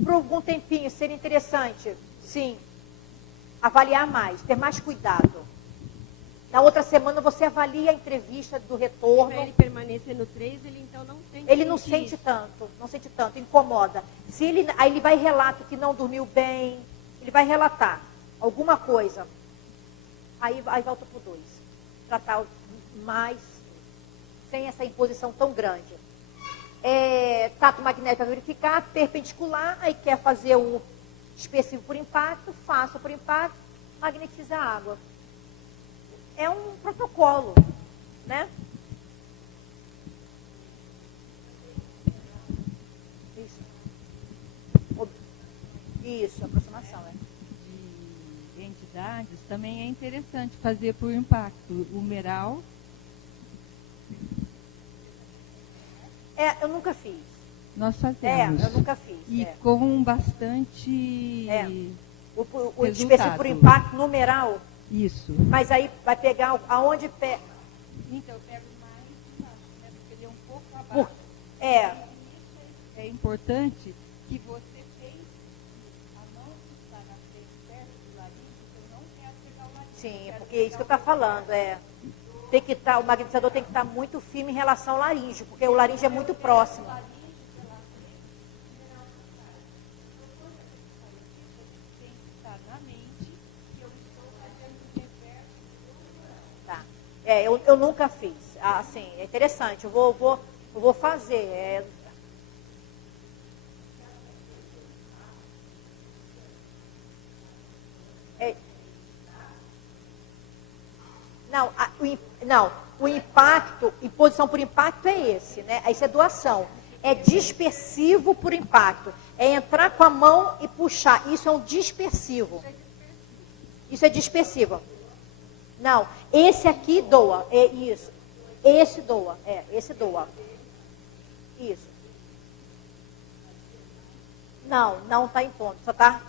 Por algum tempinho seria interessante, sim, avaliar mais, ter mais cuidado. Na outra semana você avalia a entrevista do retorno. Para ele permanecer no 3, ele então não tem. Ele não sente tanto, incomoda. Aí ele vai relatar que não dormiu bem, ele vai relatar alguma coisa. Aí volta para o 2. Tratar mais, sem essa imposição tão grande. Tato magnético para verificar, perpendicular, aí quer fazer o específico por impacto, faça por impacto, magnetiza a água. É um protocolo, né? Isso, aproximação, De entidades, também é interessante fazer por impacto. Humeral. Eu nunca fiz. Nós fazemos. Eu nunca fiz. E com bastante o específico por impacto numeral. Isso. Mas aí vai pegar aonde pega. Então, eu pego mais embaixo, né? Porque ele é um pouco abaixo. É importante que você pense a mão que está na frente, perto do laringe, eu não quero pegar o laringe. Sim, porque é isso que eu estou falando. Tem que o magnetizador tem que estar muito firme em relação ao laríngeo, porque o laríngeo é muito próximo. Eu nunca fiz. Assim, é interessante. Eu vou fazer. O impacto, imposição por impacto é esse, né? Isso é doação. É dispersivo por impacto. É entrar com a mão e puxar. Isso é um dispersivo. Isso é dispersivo. Não, esse aqui doa. É isso. Esse doa. Esse doa. Isso. Não está impondo. Só está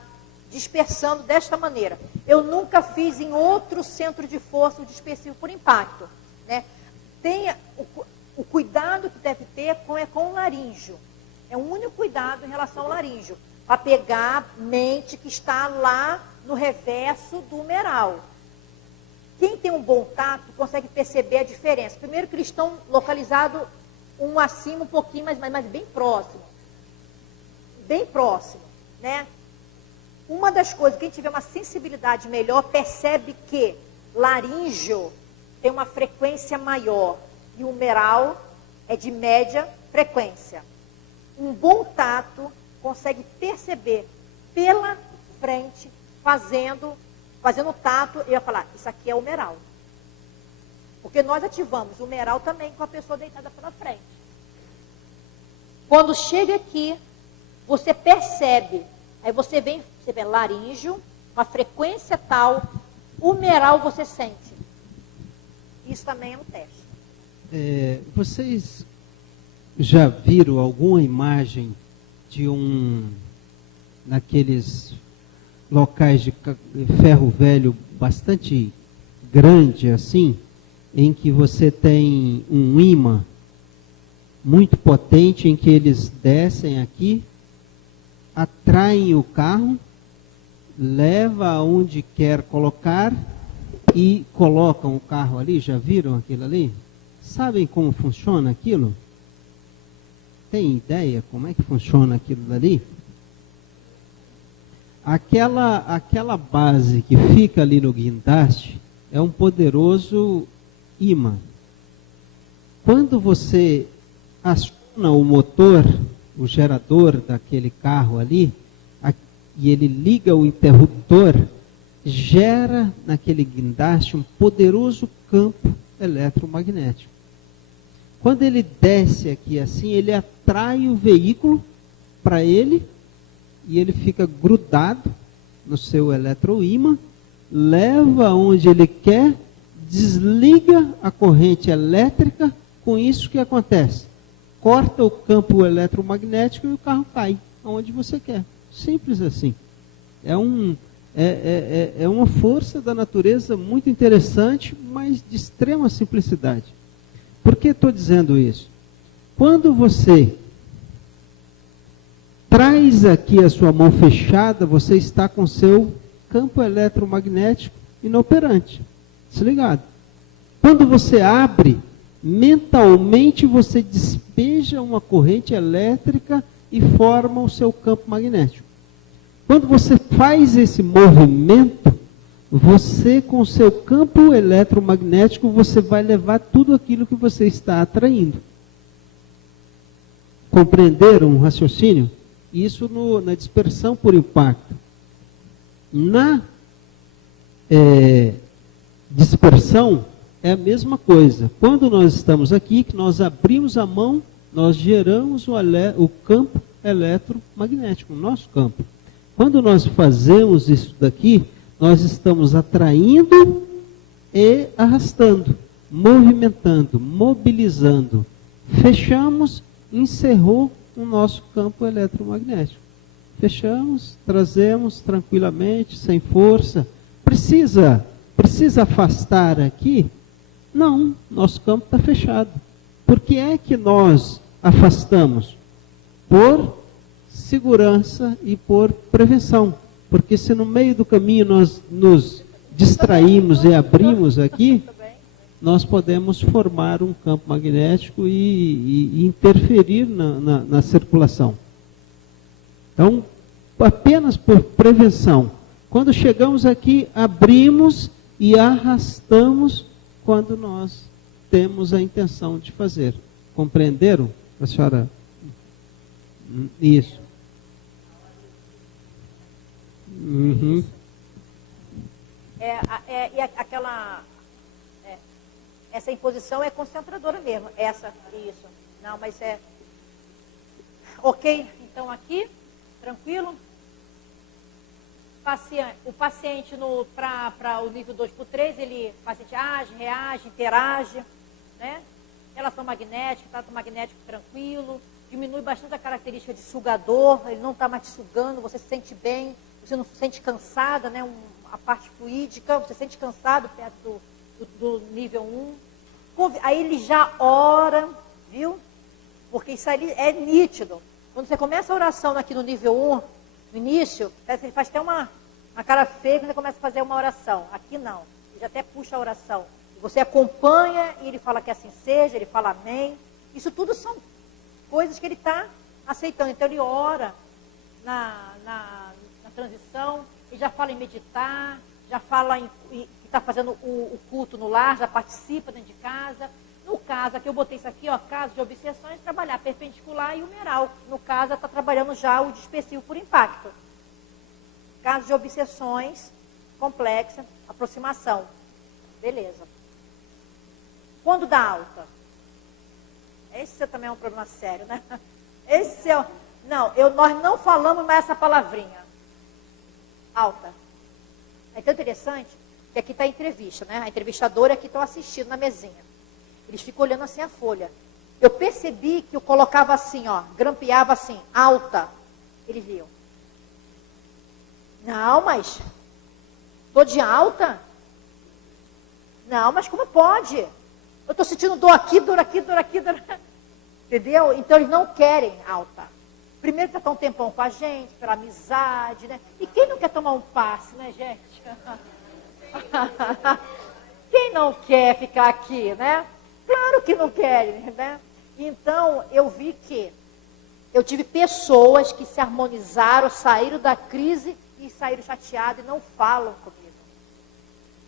dispersando desta maneira. Eu nunca fiz em outro centro de força o dispersivo por impacto, né? Tenha o cuidado que deve ter com o laríngeo. É o único cuidado em relação ao laríngeo. Para pegar a mente que está lá no reverso do humeral. Quem tem um bom tato consegue perceber a diferença. Primeiro que eles estão localizados um acima, um pouquinho, mas bem próximo. Bem próximo, né? Uma das coisas, quem tiver uma sensibilidade melhor, percebe que laríngeo tem uma frequência maior e o humeral é de média frequência. Um bom tato consegue perceber pela frente, fazendo o tato, eu ia falar, isso aqui é humeral. Porque nós ativamos o humeral também com a pessoa deitada pela frente. Quando chega aqui, você percebe, aí você vê laríngeo, uma frequência tal, humeral você sente. Isso também é um teste. Vocês já viram alguma imagem de naqueles locais de ferro velho bastante grande assim, em que você tem um ímã muito potente, em que eles descem aqui, atraem o carro, leva aonde quer colocar e colocam o carro ali. Já viram aquilo ali? Sabem como funciona aquilo? Tem ideia como é que funciona aquilo dali? Aquela base que fica ali no guindaste é um poderoso ímã. Quando você aciona o motor, o gerador daquele carro ali, e ele liga o interruptor, gera naquele guindaste um poderoso campo eletromagnético. Quando ele desce aqui assim, ele atrai o veículo para ele, e ele fica grudado no seu eletroímã, leva onde ele quer, desliga a corrente elétrica. Com isso, o que acontece? corta o campo eletromagnético e o carro cai aonde você quer. Simples assim. É uma força da natureza muito interessante, mas de extrema simplicidade. Por que estou dizendo isso? Quando você traz aqui a sua mão fechada, você está com seu campo eletromagnético inoperante. Desligado. Quando você abre, mentalmente você despeja uma corrente elétrica e forma o seu campo magnético. Quando você faz esse movimento, você com o seu campo eletromagnético, você vai levar tudo aquilo que você está atraindo. Compreenderam o raciocínio? Isso na dispersão por impacto. Na dispersão é a mesma coisa. Quando nós estamos aqui, que nós abrimos a mão, nós geramos o campo eletromagnético, o nosso campo. Quando nós fazemos isso daqui, nós estamos atraindo e arrastando, movimentando, mobilizando. Fechamos, encerrou o nosso campo eletromagnético. Fechamos, trazemos tranquilamente, sem força. Precisa afastar aqui? Não, nosso campo está fechado. Por que é que nós afastamos? Por segurança e por prevenção. Porque se no meio do caminho nós nos distraímos e abrimos aqui, nós podemos formar um campo magnético e interferir na circulação. Então, apenas por prevenção. Quando chegamos aqui, abrimos e arrastamos quando nós temos a intenção de fazer. Compreenderam, a senhora? Isso. Uhum. Essa imposição é concentradora mesmo. Isso. Não, mas é... Ok, então aqui, tranquilo. O paciente para o nível 2x3, o paciente age, reage, interage, né? Relação magnética, trato magnético tranquilo, diminui bastante a característica de sugador, ele não está mais te sugando, você se sente bem, você não se sente cansada, né? A parte fluídica, você se sente cansado perto do nível 1. Aí ele já ora, viu? Porque isso aí é nítido. Quando você começa a oração aqui no nível 1, no início, parece que ele faz até uma cara feia quando você começa a fazer uma oração. Aqui não, ele já até puxa a oração. Você acompanha e ele fala que assim seja, ele fala amém. Isso tudo são coisas que ele está aceitando. Então ele ora na transição, ele já fala em meditar, já fala que está fazendo o culto no lar, já participa dentro de casa. No caso, aqui eu botei isso aqui, ó, caso de obsessões, trabalhar perpendicular e humeral. No caso, está trabalhando já o dispersivo por impacto. Caso de obsessões, complexa, aproximação. Beleza. Quando dá alta? Esse também é um problema sério, né? Nós não falamos mais essa palavrinha. Alta. É tão interessante que aqui está a entrevista, né? A entrevistadora aqui estão assistindo na mesinha. Eles ficam olhando assim a folha. Eu percebi que eu colocava assim, ó, grampeava assim, alta. Eles liam. Não, mas estou de alta? Não, mas como pode? Eu estou sentindo dor aqui, dor aqui, dor aqui, dor aqui. Entendeu? Então eles não querem alta. Primeiro que está um tempão com a gente, pela amizade, né? E quem não quer tomar um passe, né, gente? Quem não quer ficar aqui, né? Claro que não querem, né? Então, eu vi que eu tive pessoas que se harmonizaram, saíram da crise e saíram chateadas e não falam comigo.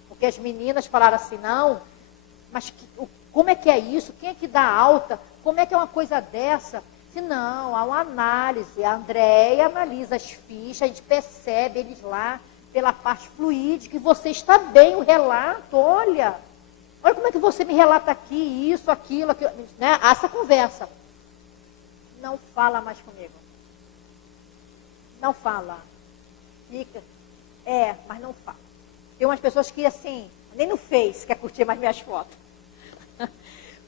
Porque as meninas falaram assim, não, mas como é que é isso? Quem é que dá alta? Como é que é uma coisa dessa? Se não, há uma análise. A Andréia analisa as fichas, a gente percebe eles lá pela parte fluídica e você está bem, o relato, olha como é que você me relata aqui, isso, aquilo, né? Essa conversa. Não fala mais comigo. Não fala. Fica. Mas não fala. Tem umas pessoas que, assim, nem no Face quer curtir mais minhas fotos.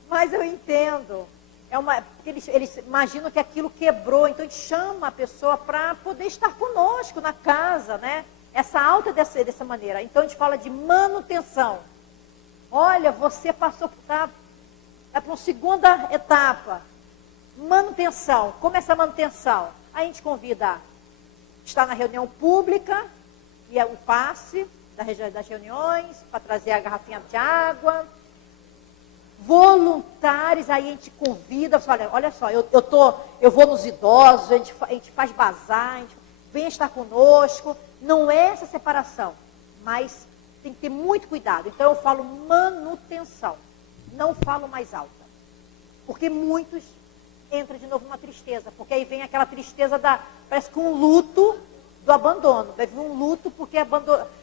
Mas eu entendo. Porque eles imaginam que aquilo quebrou, então a gente chama a pessoa para poder estar conosco na casa, né? Essa alta dessa maneira. Então a gente fala de manutenção. Olha, você passou para uma segunda etapa. Manutenção. Como é essa manutenção? A gente convida a estar na reunião pública, e é o passe das reuniões, para trazer a garrafinha de água. Voluntários, aí a gente convida, olha só, eu vou nos idosos, a gente faz bazar, vem estar conosco. Não é essa separação, mas tem que ter muito cuidado. Então eu falo manutenção, não falo mais alta. Porque muitos entram de novo numa tristeza, porque aí vem aquela tristeza parece que um luto do abandono. Vai vir um luto porque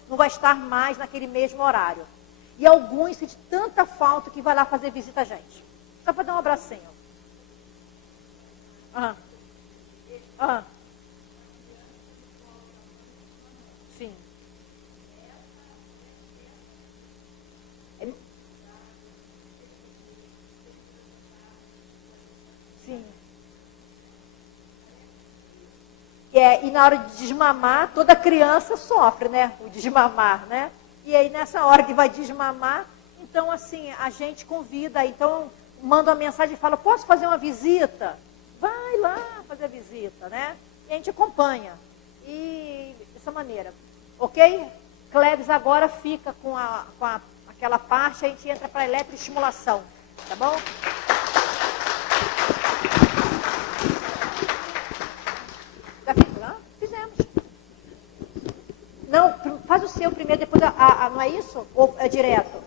não vai estar mais naquele mesmo horário. E alguns sentem tanta falta que vai lá fazer visita a gente. Só para dar um abracinho. Sim. Sim. E na hora de desmamar, toda criança sofre, né? O desmamar, né? E aí, nessa hora que vai desmamar, então, assim, a gente convida, então, manda uma mensagem e fala, posso fazer uma visita? Vai lá fazer a visita, né? E a gente acompanha. E dessa maneira, ok? Cleves agora fica com aquela parte, a gente entra para a eletroestimulação, tá bom? Já fiz, não? Fizemos. Não, faz o seu primeiro, depois não é isso? Ou é direto?